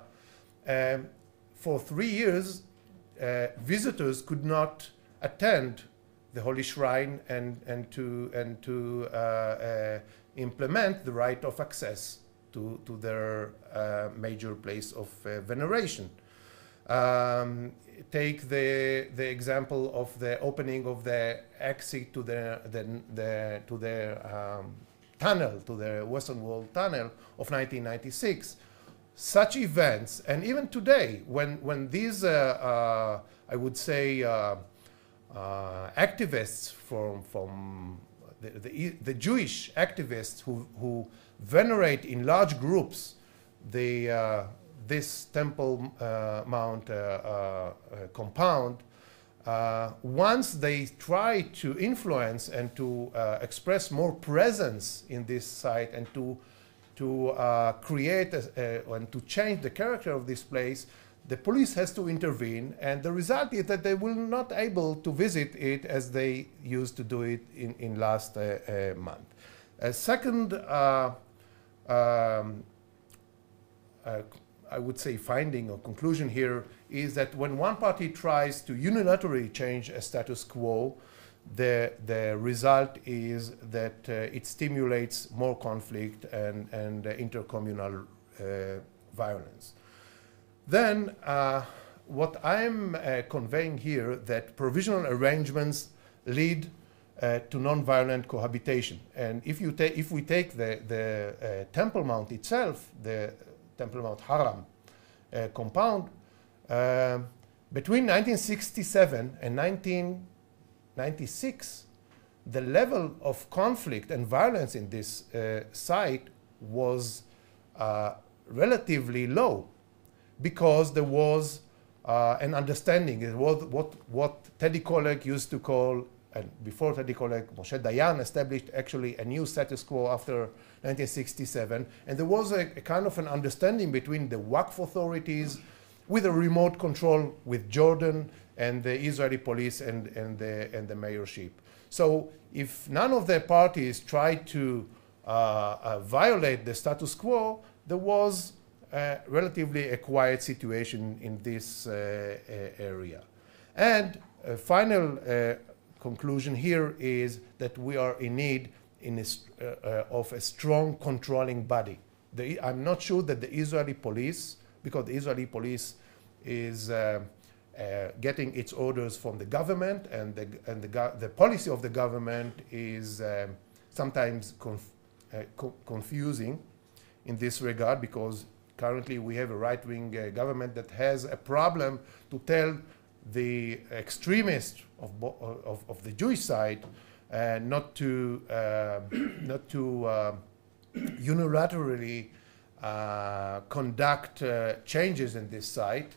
For 3 years, visitors could not attend the Holy Shrine and to implement the right of access to their major place of veneration. Take the example of the opening of the exit to the tunnel, to the Western Wall tunnel of 1996. Such events, and even today, when these, I would say, activists from the Jewish activists who venerate in large groups this Temple Mount compound, once they try to influence and to express more presence in this site and to create and to change the character of this place, the police has to intervene, and the result is that they will not able to visit it as they used to do it in last month. A second, I would say, finding or conclusion here is that when one party tries to unilaterally change a status quo, the result is that it stimulates more conflict and intercommunal violence. Then what I'm conveying here, that provisional arrangements lead to non-violent cohabitation. And if we take the Temple Mount itself, the Temple Mount Haram compound, between 1967 and 1996, the level of conflict and violence in this site was relatively low, because there was an understanding. It was what Teddy Kollek used to call, and before Teddy Kollek, Moshe Dayan established actually a new status quo after 1967, and there was a kind of an understanding between the Waqf authorities with a remote control with Jordan and the Israeli police and the mayorship. So if none of the parties tried to violate the status quo, there was relatively a quiet situation in this area. And a final conclusion here is that we are in need of a strong controlling body. I'm not sure that the Israeli police, because the Israeli police is getting its orders from the government, and the policy of the government is sometimes confusing in this regard, because currently we have a right-wing government that has a problem to tell the extremists of the Jewish side not to unilaterally conduct changes in this site,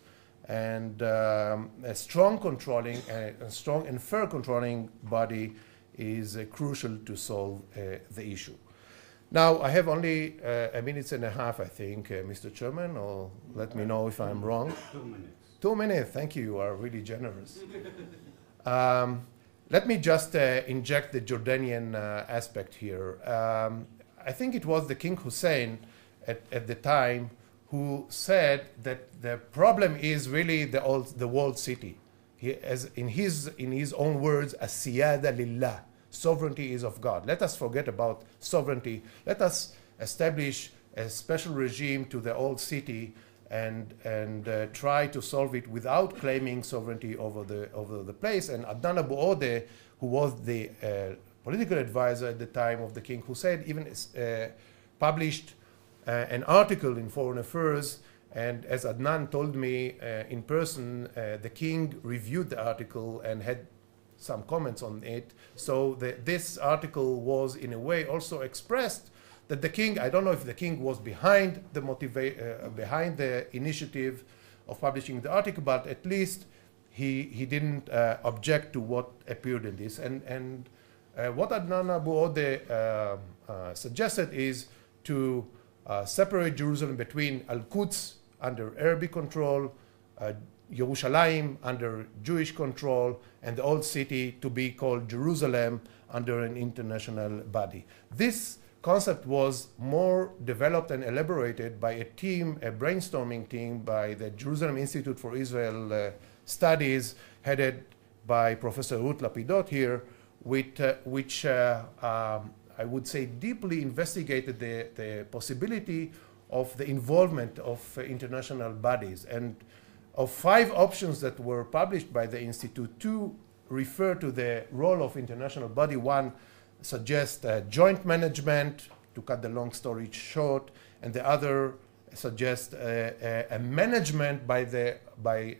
and a strong controlling, a strong and fair controlling body is crucial to solve the issue. Now, I have only a minute and a half, I think, Mr. Chairman, or let me know if I'm wrong. 2 minutes. 2 minutes, thank you, you are really generous. Let me just inject the Jordanian aspect here. I think it was the King Hussein at the time who said that the problem is really the walled city. He, as in his own words, as-siyada lillah, sovereignty is of God. Let us forget about sovereignty. Let us establish a special regime to the old city and try to solve it without claiming sovereignty over the place. And Adnan Abu Odeh, who was the political advisor at the time of the King Hussein, even published an article in Foreign Affairs. And as Adnan told me in person, the king reviewed the article and had some comments on it. So this article was in a way also expressed that the king, I don't know if the king was behind the initiative of publishing the article, but at least he didn't object to what appeared in this. And what Adnan Abu Odeh suggested is to separate Jerusalem between Al-Quds under Arabic control, Yerushalayim under Jewish control, and the old city to be called Jerusalem under an international body. This concept was more developed and elaborated by a team, a brainstorming team by the Jerusalem Institute for Israel Studies, headed by Professor Ruth Lapidot here, which I would say deeply investigated the possibility of the involvement of international bodies. And of 5 options that were published by the Institute, 2 refer to the role of international body. 1 suggests joint management, to cut the long story short, and the other suggests a management by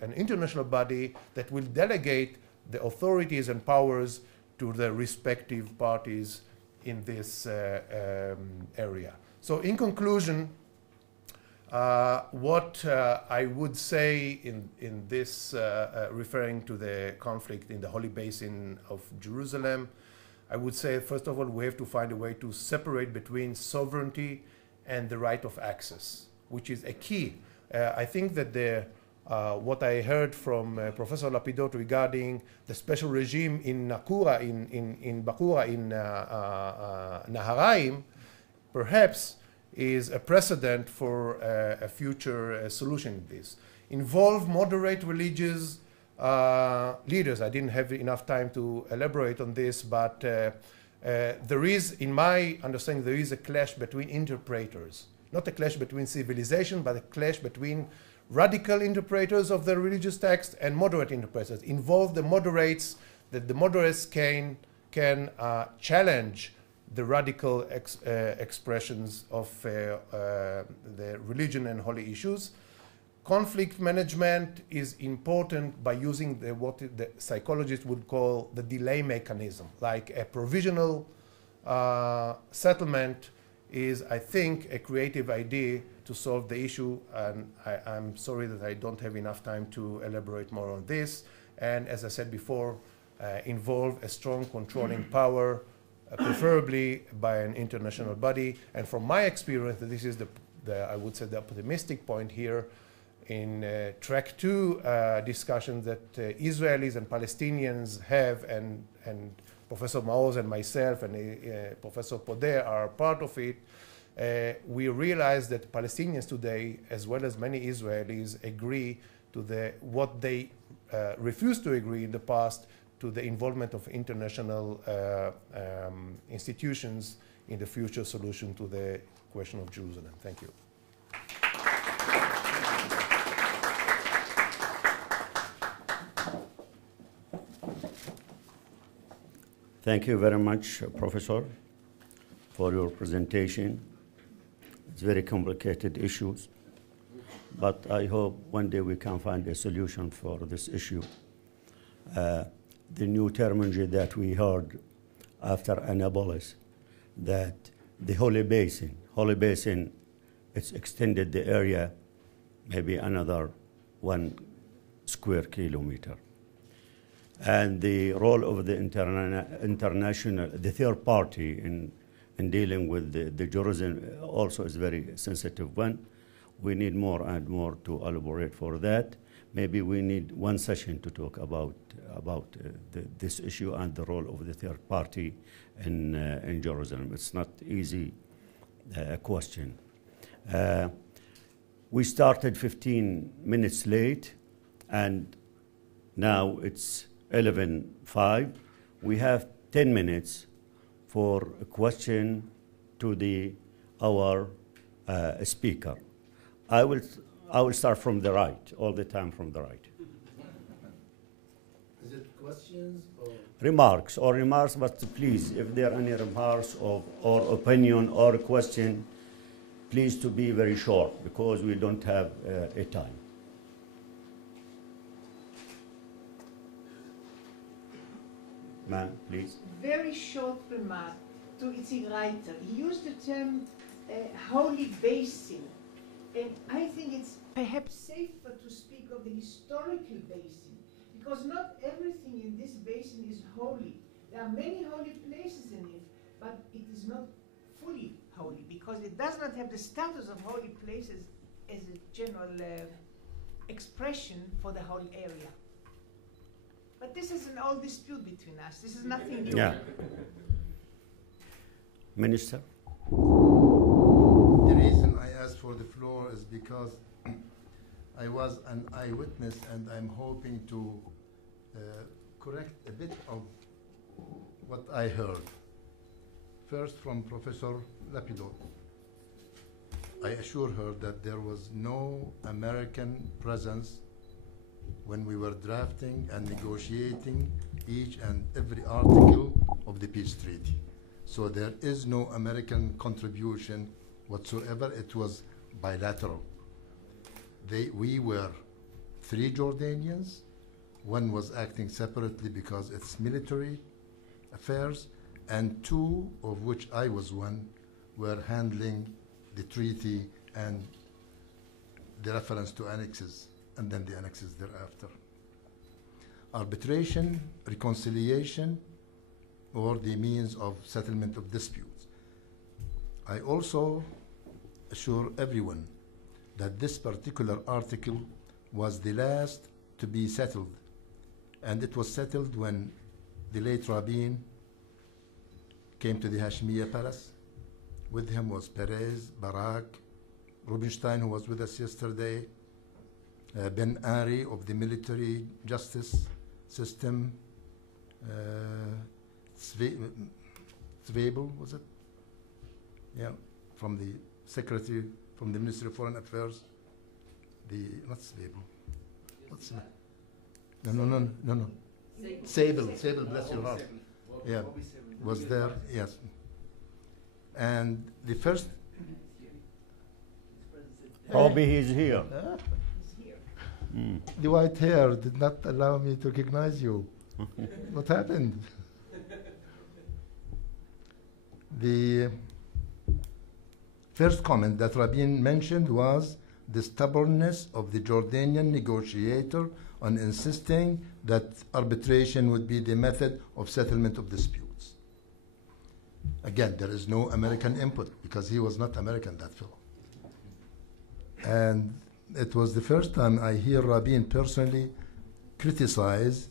an international body that will delegate the authorities and powers to the respective parties in this area. So in conclusion, what I would say in this, referring to the conflict in the Holy Basin of Jerusalem, I would say, first of all, we have to find a way to separate between sovereignty and the right of access, which is a key. I think that what I heard from Professor Lapidot regarding the special regime in Nakura, in Bakura, in Naharaim, perhaps is a precedent for a future solution in this. Involve moderate religious leaders. I didn't have enough time to elaborate on this, but there is, in my understanding, there is a clash between interpreters. Not a clash between civilization, but a clash between radical interpreters of the religious text and moderate interpreters. Involve the moderates, that the moderates can challenge the radical expressions of the religion and holy issues. Conflict management is important by using what the psychologists would call the delay mechanism, like a provisional settlement is, I think, a creative idea to solve the issue, and I'm sorry that I don't have enough time to elaborate more on this. And as I said before, involve a strong controlling power, preferably by an international body. And from my experience, this is I would say the optimistic point here in track 2 discussions that Israelis and Palestinians have, and Professor Maoz and myself and Professor Podeh are part of it. We realize that Palestinians today, as well as many Israelis, agree to what they refused to agree in the past, to the involvement of international institutions in the future solution to the question of Jerusalem. Thank you. Thank you very much, Professor, for your presentation. It's very complicated issues, but I hope one day we can find a solution for this issue. The new terminology that we heard after Annapolis, that the Holy Basin, it's extended the area maybe another 1 square kilometer. and the role of the international, the third party in dealing with the Jerusalem also is very sensitive one. We need more and more to elaborate for that. Maybe we need one session to talk about this issue and the role of the third party in Jerusalem. It's not easy question. We started 15 minutes late, and now it's 11:05. We have 10 minutes for a question to our speaker. I will start from the right, all the time from the right. Is it questions or? Remarks, but please, if there are any remarks or opinion or question, please to be very short because we don't have a time. Ma'am, please. Very short remark to its writer. He used the term holy basin, and I think it's perhaps safer to speak of the historical basin, because not everything in this basin is holy. There are many holy places in it, but it is not fully holy, because it does not have the status of holy places as a general expression for the whole area. But this is an old dispute between us. This is nothing new. Yeah. Minister? The reason I asked for the floor is because I was an eyewitness, and I'm hoping to correct a bit of what I heard. First, from Professor Lapidot. I assure her that there was no American presence when we were drafting and negotiating each and every article of the peace treaty. So there is no American contribution whatsoever. It was bilateral. We were 3 Jordanians. One was acting separately because it's military affairs, and 2, of which I was one, were handling the treaty and the reference to annexes, and then the annexes thereafter. Arbitration, reconciliation, or the means of settlement of disputes. I also assure everyone that this particular article was the last to be settled, and it was settled when the late Rabin came to the Hashemiya Palace. With him was Perez, Barak, Rubinstein, who was with us yesterday, Ben Ari of the military justice system, Zwebel, was it? Yeah, from the secretary, from the Ministry of Foreign Affairs, not Zwebel. What's that? No. Sable, bless your heart. Yeah, was there, yes. And the first... Robbie, he's here. The white hair did not allow me to recognize you. What happened? The first comment that Rabin mentioned was the stubbornness of the Jordanian negotiator on insisting that arbitration would be the method of settlement of disputes. Again, there is no American input because he was not American, that fellow. And it was the first time I hear Rabin personally criticize,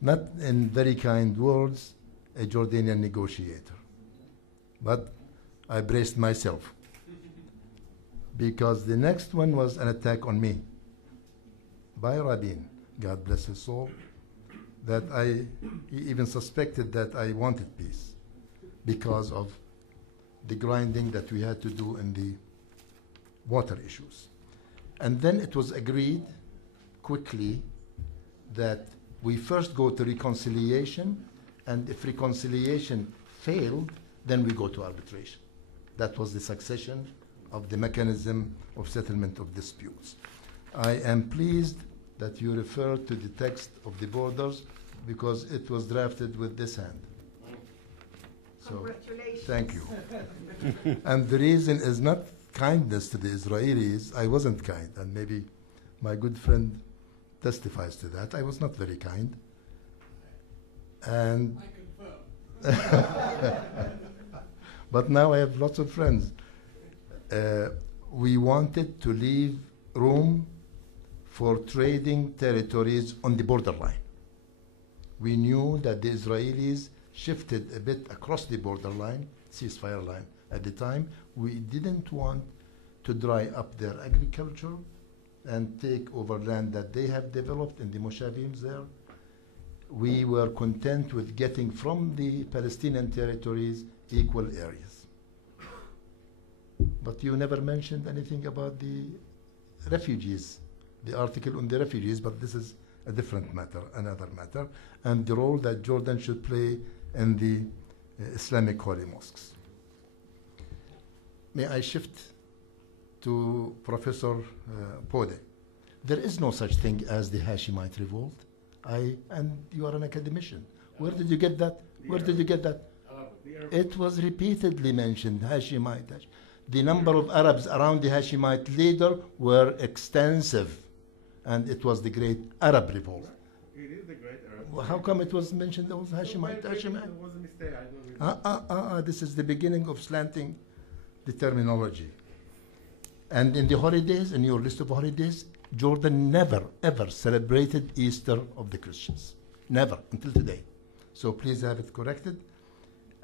not in very kind words, a Jordanian negotiator. But I braced myself because the next one was an attack on me by Rabin, God bless his soul, that he even suspected that I wanted peace because of the grinding that we had to do in the water issues. And then it was agreed quickly that we first go to reconciliation, and if reconciliation failed, then we go to arbitration. That was the succession of the mechanism of settlement of disputes. I am pleased that you refer to the text of the borders because it was drafted with this hand. So, Congratulations. thank you. And the reason is not kindness to the Israelis. I wasn't kind, and maybe my good friend testifies to that. I was not very kind. And but now I have lots of friends. We wanted to leave room for trading territories on the borderline. We knew that the Israelis shifted a bit across the borderline, ceasefire line at the time. We didn't want to dry up their agriculture and take over land that they have developed in the Moshavims there. We were content with getting from the Palestinian territories equal areas. But you never mentioned anything about the refugees, the article on the refugees, but this is a different matter, another matter, and the role that Jordan should play in the Islamic holy mosques. May I shift to Professor Pode? There is no such thing as the Hashemite revolt. And you are an academician. Where did you get that? Where did you get that? It was repeatedly mentioned, Hashemite. The number of Arabs around the Hashemite leader were extensive, and it was the Great Arab Revolt. It is the Great Arab. Well, how come it was mentioned as Hashemite? Hashemite? It was a mistake. I don't know. This is the beginning of slanting the terminology. And in the holidays, in your list of holidays, Jordan never, ever celebrated Easter of the Christians. Never, until today. So please have it corrected.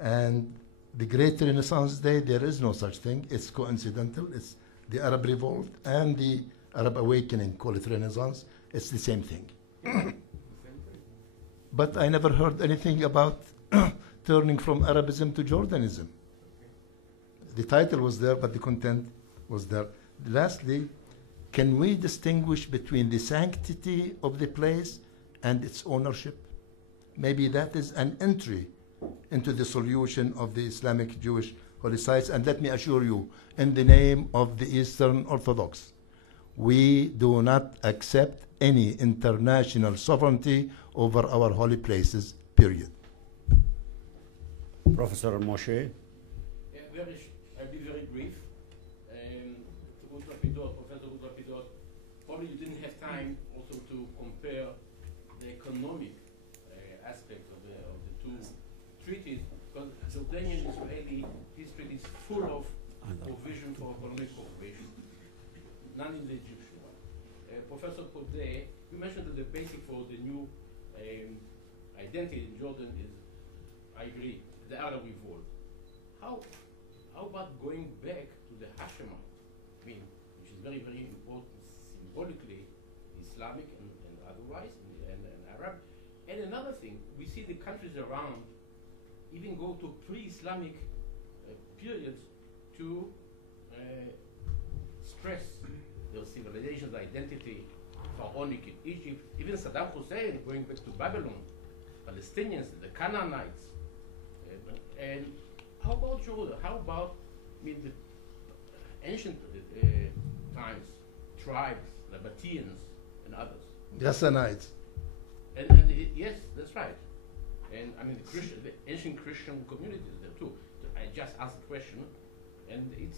And the Great Renaissance Day, there is no such thing. It's coincidental. It's the Arab Revolt and the Arab Awakening, call it Renaissance. It's the same thing. But I never heard anything about turning from Arabism to Jordanism. The title was there, but the content was there. Lastly, can we distinguish between the sanctity of the place and its ownership? Maybe that is an entry into the solution of the Islamic Jewish holy sites. And let me assure you, in the name of the Eastern Orthodox, we do not accept any international sovereignty over our holy places, period. Professor Moshe. I'll be very brief. Professor Rapidot, probably you didn't have time also to compare the economic aspects of the two treaties, because Jordanian Israeli history is full of provision for economic cooperation, none in the Egyptian one. Professor Podeh, you mentioned that the basic for the new identity in Jordan is, I agree, the Arab revolt. How about going back to the Hashemite? I mean, which is very, very important symbolically, Islamic and otherwise, and Arab. And another thing, we see the countries around even go to pre-Islamic periods to stress their civilization's identity, pharaonic in Egypt, even Saddam Hussein going back to Babylon, Palestinians, the Canaanites. And how about Jordan? How about the ancient times, tribes, Nabateans, and others? Yassanites. And yes, that's right. And I mean, the ancient Christian communities there too. I just asked a question, and it's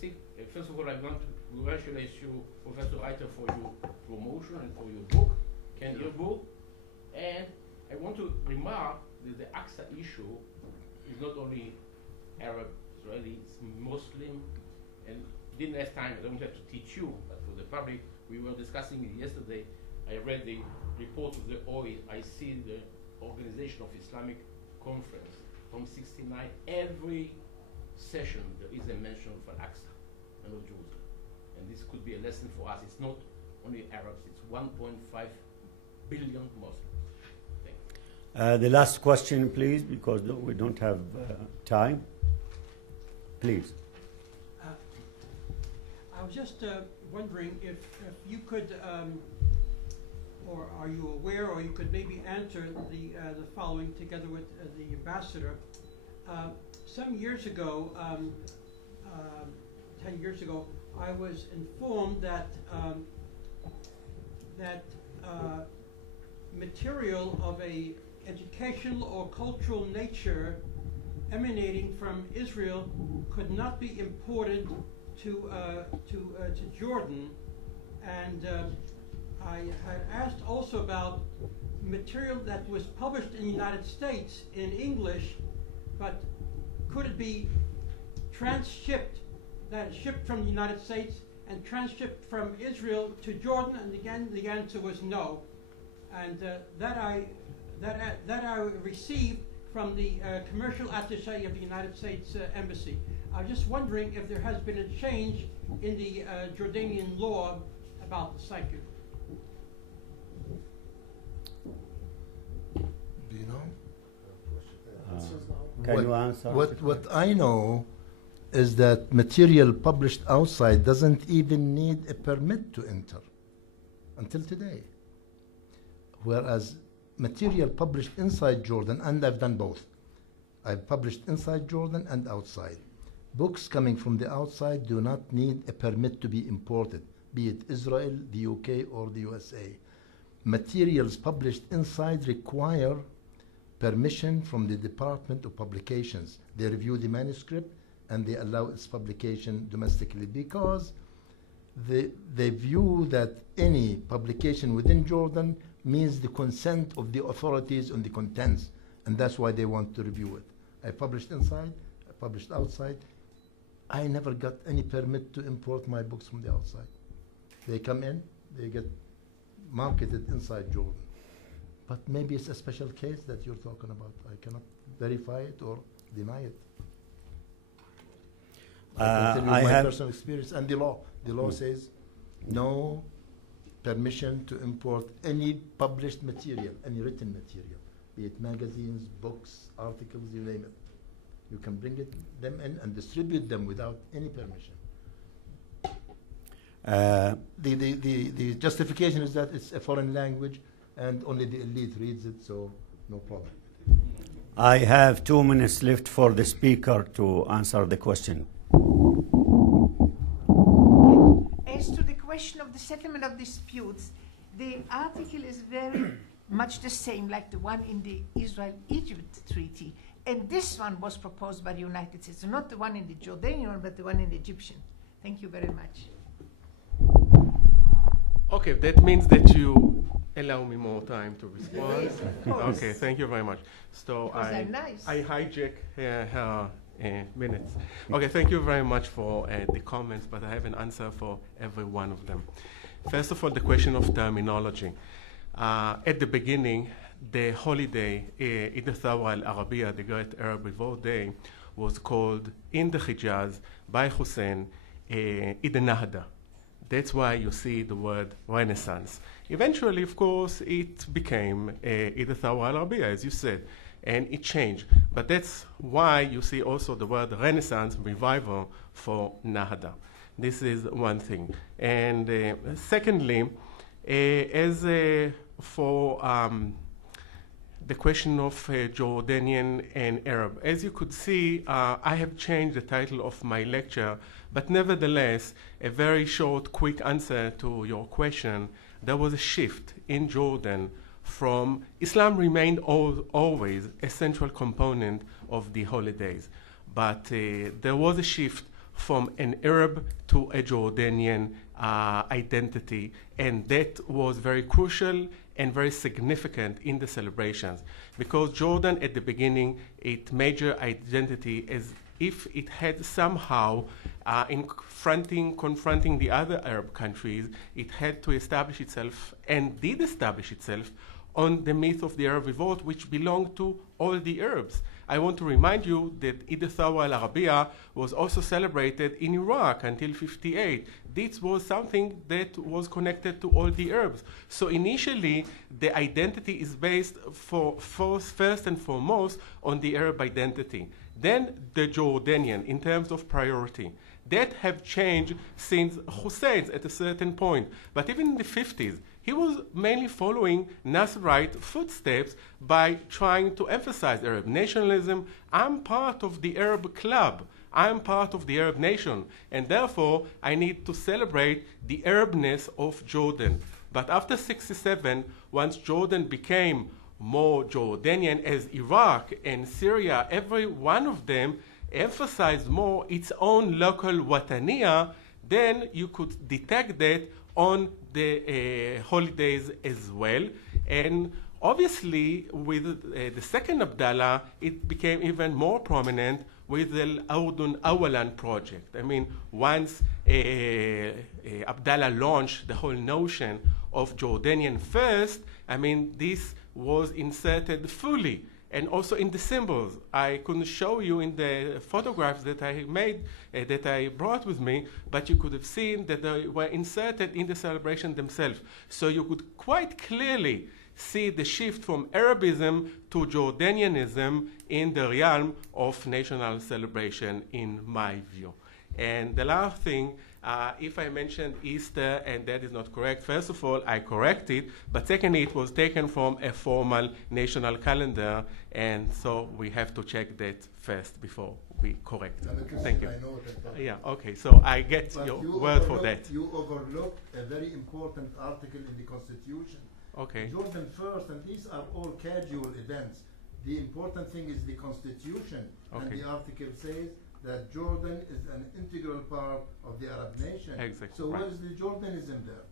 first of all, I want to congratulate you, Professor Reiter, for your promotion and for your book, Your book. And I want to remark that the Aqsa issue is not only Arab, Israeli, it's Muslim, and didn't have time, I don't have to teach you, but for the public, we were discussing it yesterday. I read the report of the OIC, the Organization of Islamic Conference, from 69. Every session there is a mention of Al-Aqsa and of Jerusalem. And this could be a lesson for us. It's not only Arabs, it's 1.5 billion Muslims. Thank you. The last question, please, because we don't have time. Please. I was just wondering if you could, or are you aware, or you could maybe answer the following together with the ambassador. Some years ago, 10 years ago, I was informed that material of a educational or cultural nature emanating from Israel could not be imported to Jordan, and I had asked also about material that was published in the United States in English, but could it be transshipped, that is shipped from the United States and transshipped from Israel to Jordan? And again, the answer was no. And that I received from the commercial attaché of the United States Embassy. I was just wondering if there has been a change in the Jordanian law about this. Thank you. Do you know? Can you answer? What I know is that material published outside doesn't even need a permit to enter until today. Whereas material published inside Jordan, and I've done both. I've published inside Jordan and outside. Books coming from the outside do not need a permit to be imported, be it Israel, the UK, or the USA. Materials published inside require permission from the Department of Publications. They review the manuscript and they allow its publication domestically because they view that any publication within Jordan means the consent of the authorities on the contents, and that's why they want to review it. I published inside, I published outside. I never got any permit to import my books from the outside. They come in, they get marketed inside Jordan. But maybe it's a special case that you're talking about. I cannot verify it or deny it. I can tell you my personal experience and the law. The law says no permission to import any published material, any written material, be it magazines, books, articles, you name it. You can bring them in and distribute them without any permission. The justification is that it's a foreign language and only the elite reads it, so no problem. I have 2 minutes left for the speaker to answer the question. As to the question of the settlement of disputes, the article is very much the same like the one in the Israel-Egypt treaty. And this one was proposed by the United States, so not the one in the Jordanian one, but the one in the Egyptian. Thank you very much. Okay, that means that you allow me more time to respond. Yes, of course. Okay, thank you very much. So I'm nice. I hijack her minutes. Okay, thank you very much for the comments, but I have an answer for every one of them. First of all, the question of terminology. At the beginning, the holiday, Eid al-Thawra al-Arabiya, the Great Arab Revolt Day, was called in the Hijaz by Hussein Eid al-Nahda. That's why you see the word Renaissance. Eventually, of course, it became Eid al-Thawra al-Arabiya, as you said, and it changed. But that's why you see also the word Renaissance, revival, for Nahda. This is one thing. And secondly, for the question of Jordanian and Arab. As you could see, I have changed the title of my lecture, but nevertheless, a very short, quick answer to your question. There was a shift in Jordan from Islam remained always a central component of the holidays, but there was a shift from an Arab to a Jordanian identity, and that was very crucial and very significant in the celebrations, because Jordan at the beginning, its major identity as if it had somehow, in confronting the other Arab countries, it had to establish itself and did establish itself on the myth of the Arab revolt, which belonged to all the Arabs. I want to remind you that Eid al-Thawra al-Arabiya was also celebrated in Iraq until '58. This was something that was connected to all the Arabs. So initially, the identity is based first and foremost on the Arab identity. Then the Jordanian, in terms of priority. That have changed since Hussein at a certain point. But even in the 50s, he was mainly following Nasserite footsteps by trying to emphasize Arab nationalism. I'm part of the Arab club. I'm part of the Arab nation. And therefore, I need to celebrate the Arabness of Jordan. But after '67, once Jordan became more Jordanian, as Iraq and Syria, every one of them emphasized more its own local wataniya, then you could detect that on the holidays as well. And Obviously, with the second Abdullah, it became even more prominent with the Urdun Awalan project. I mean, once Abdullah launched the whole notion of Jordanian first, I mean, this was inserted fully. And also in the symbols. I couldn't show you in the photographs that I made, that I brought with me, but you could have seen that they were inserted in the celebration themselves. So you could quite clearly see the shift from Arabism to Jordanianism in the realm of national celebration, in my view. And the last thing, if I mentioned Easter and that is not correct, first of all, I correct it, but secondly, it was taken from a formal national calendar, and so we have to check that first before we correct it. Thank you. I know that. Yeah, okay, so I get But your you word for that. You overlooked a very important article in the Constitution. Okay. Jordan first, and these are all casual events. The important thing is the Constitution, and Okay. the article says that Jordan is an integral part of the Arab nation. Exactly, So right. where is the Jordanism there?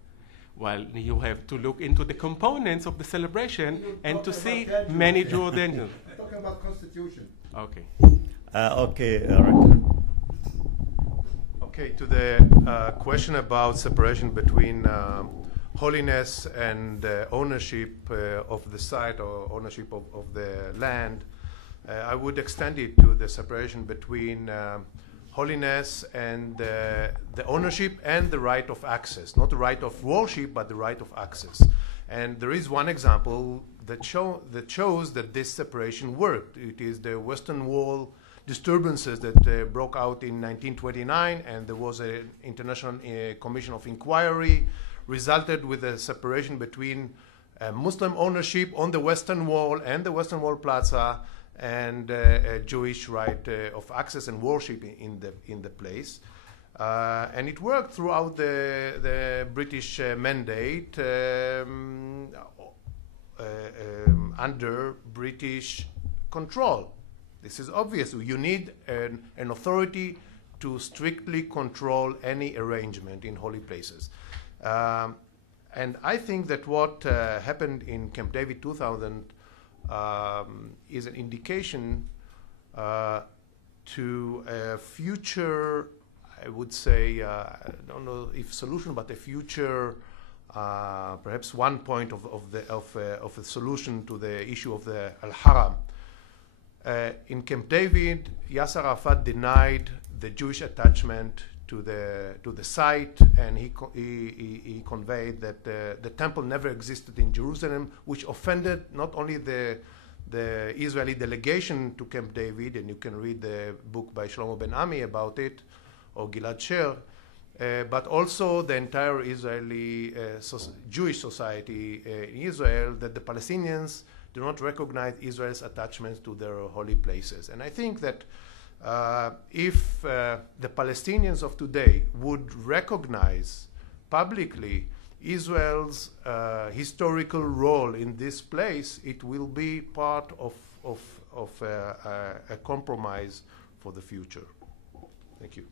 Well, you have to look into the components of the celebration You and talk to about see casual many events. Jordanians. I'm talking about Constitution. Okay. Okay, Rector. Okay, to the question about separation between holiness and ownership of the site or ownership of the land, I would extend it to the separation between holiness and the ownership and the right of access. Not the right of worship, but the right of access. And there is one example that shows that this separation worked. It is the Western Wall disturbances that broke out in 1929, and there was an international commission of inquiry, resulted with a separation between Muslim ownership on the Western Wall and the Western Wall Plaza, and a Jewish right of access and worship in the place. And it worked throughout the British mandate under British control. This is obvious. You need an authority to strictly control any arrangement in holy places. And I think that what happened in Camp David 2000 is an indication to a future, I would say, I don't know if solution, but a future, perhaps one point of a solution to the issue of the Al-Haram. In Camp David, Yasser Arafat denied the Jewish attachment to the site, and he conveyed that the temple never existed in Jerusalem, which offended not only the Israeli delegation to Camp David, and you can read the book by Shlomo Ben Ami about it, or Gilad Sher, but also the entire Israeli Jewish society in Israel, that the Palestinians do not recognize Israel's attachments to their holy places. And I think that if the Palestinians of today would recognize publicly Israel's historical role in this place, it will be part of a compromise for the future. Thank you.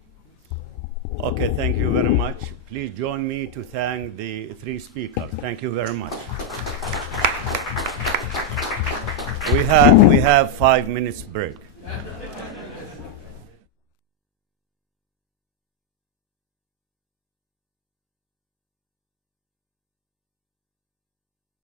Okay, thank you very much. Please join me to thank the three speakers. Thank you very much. We have 5 minutes break.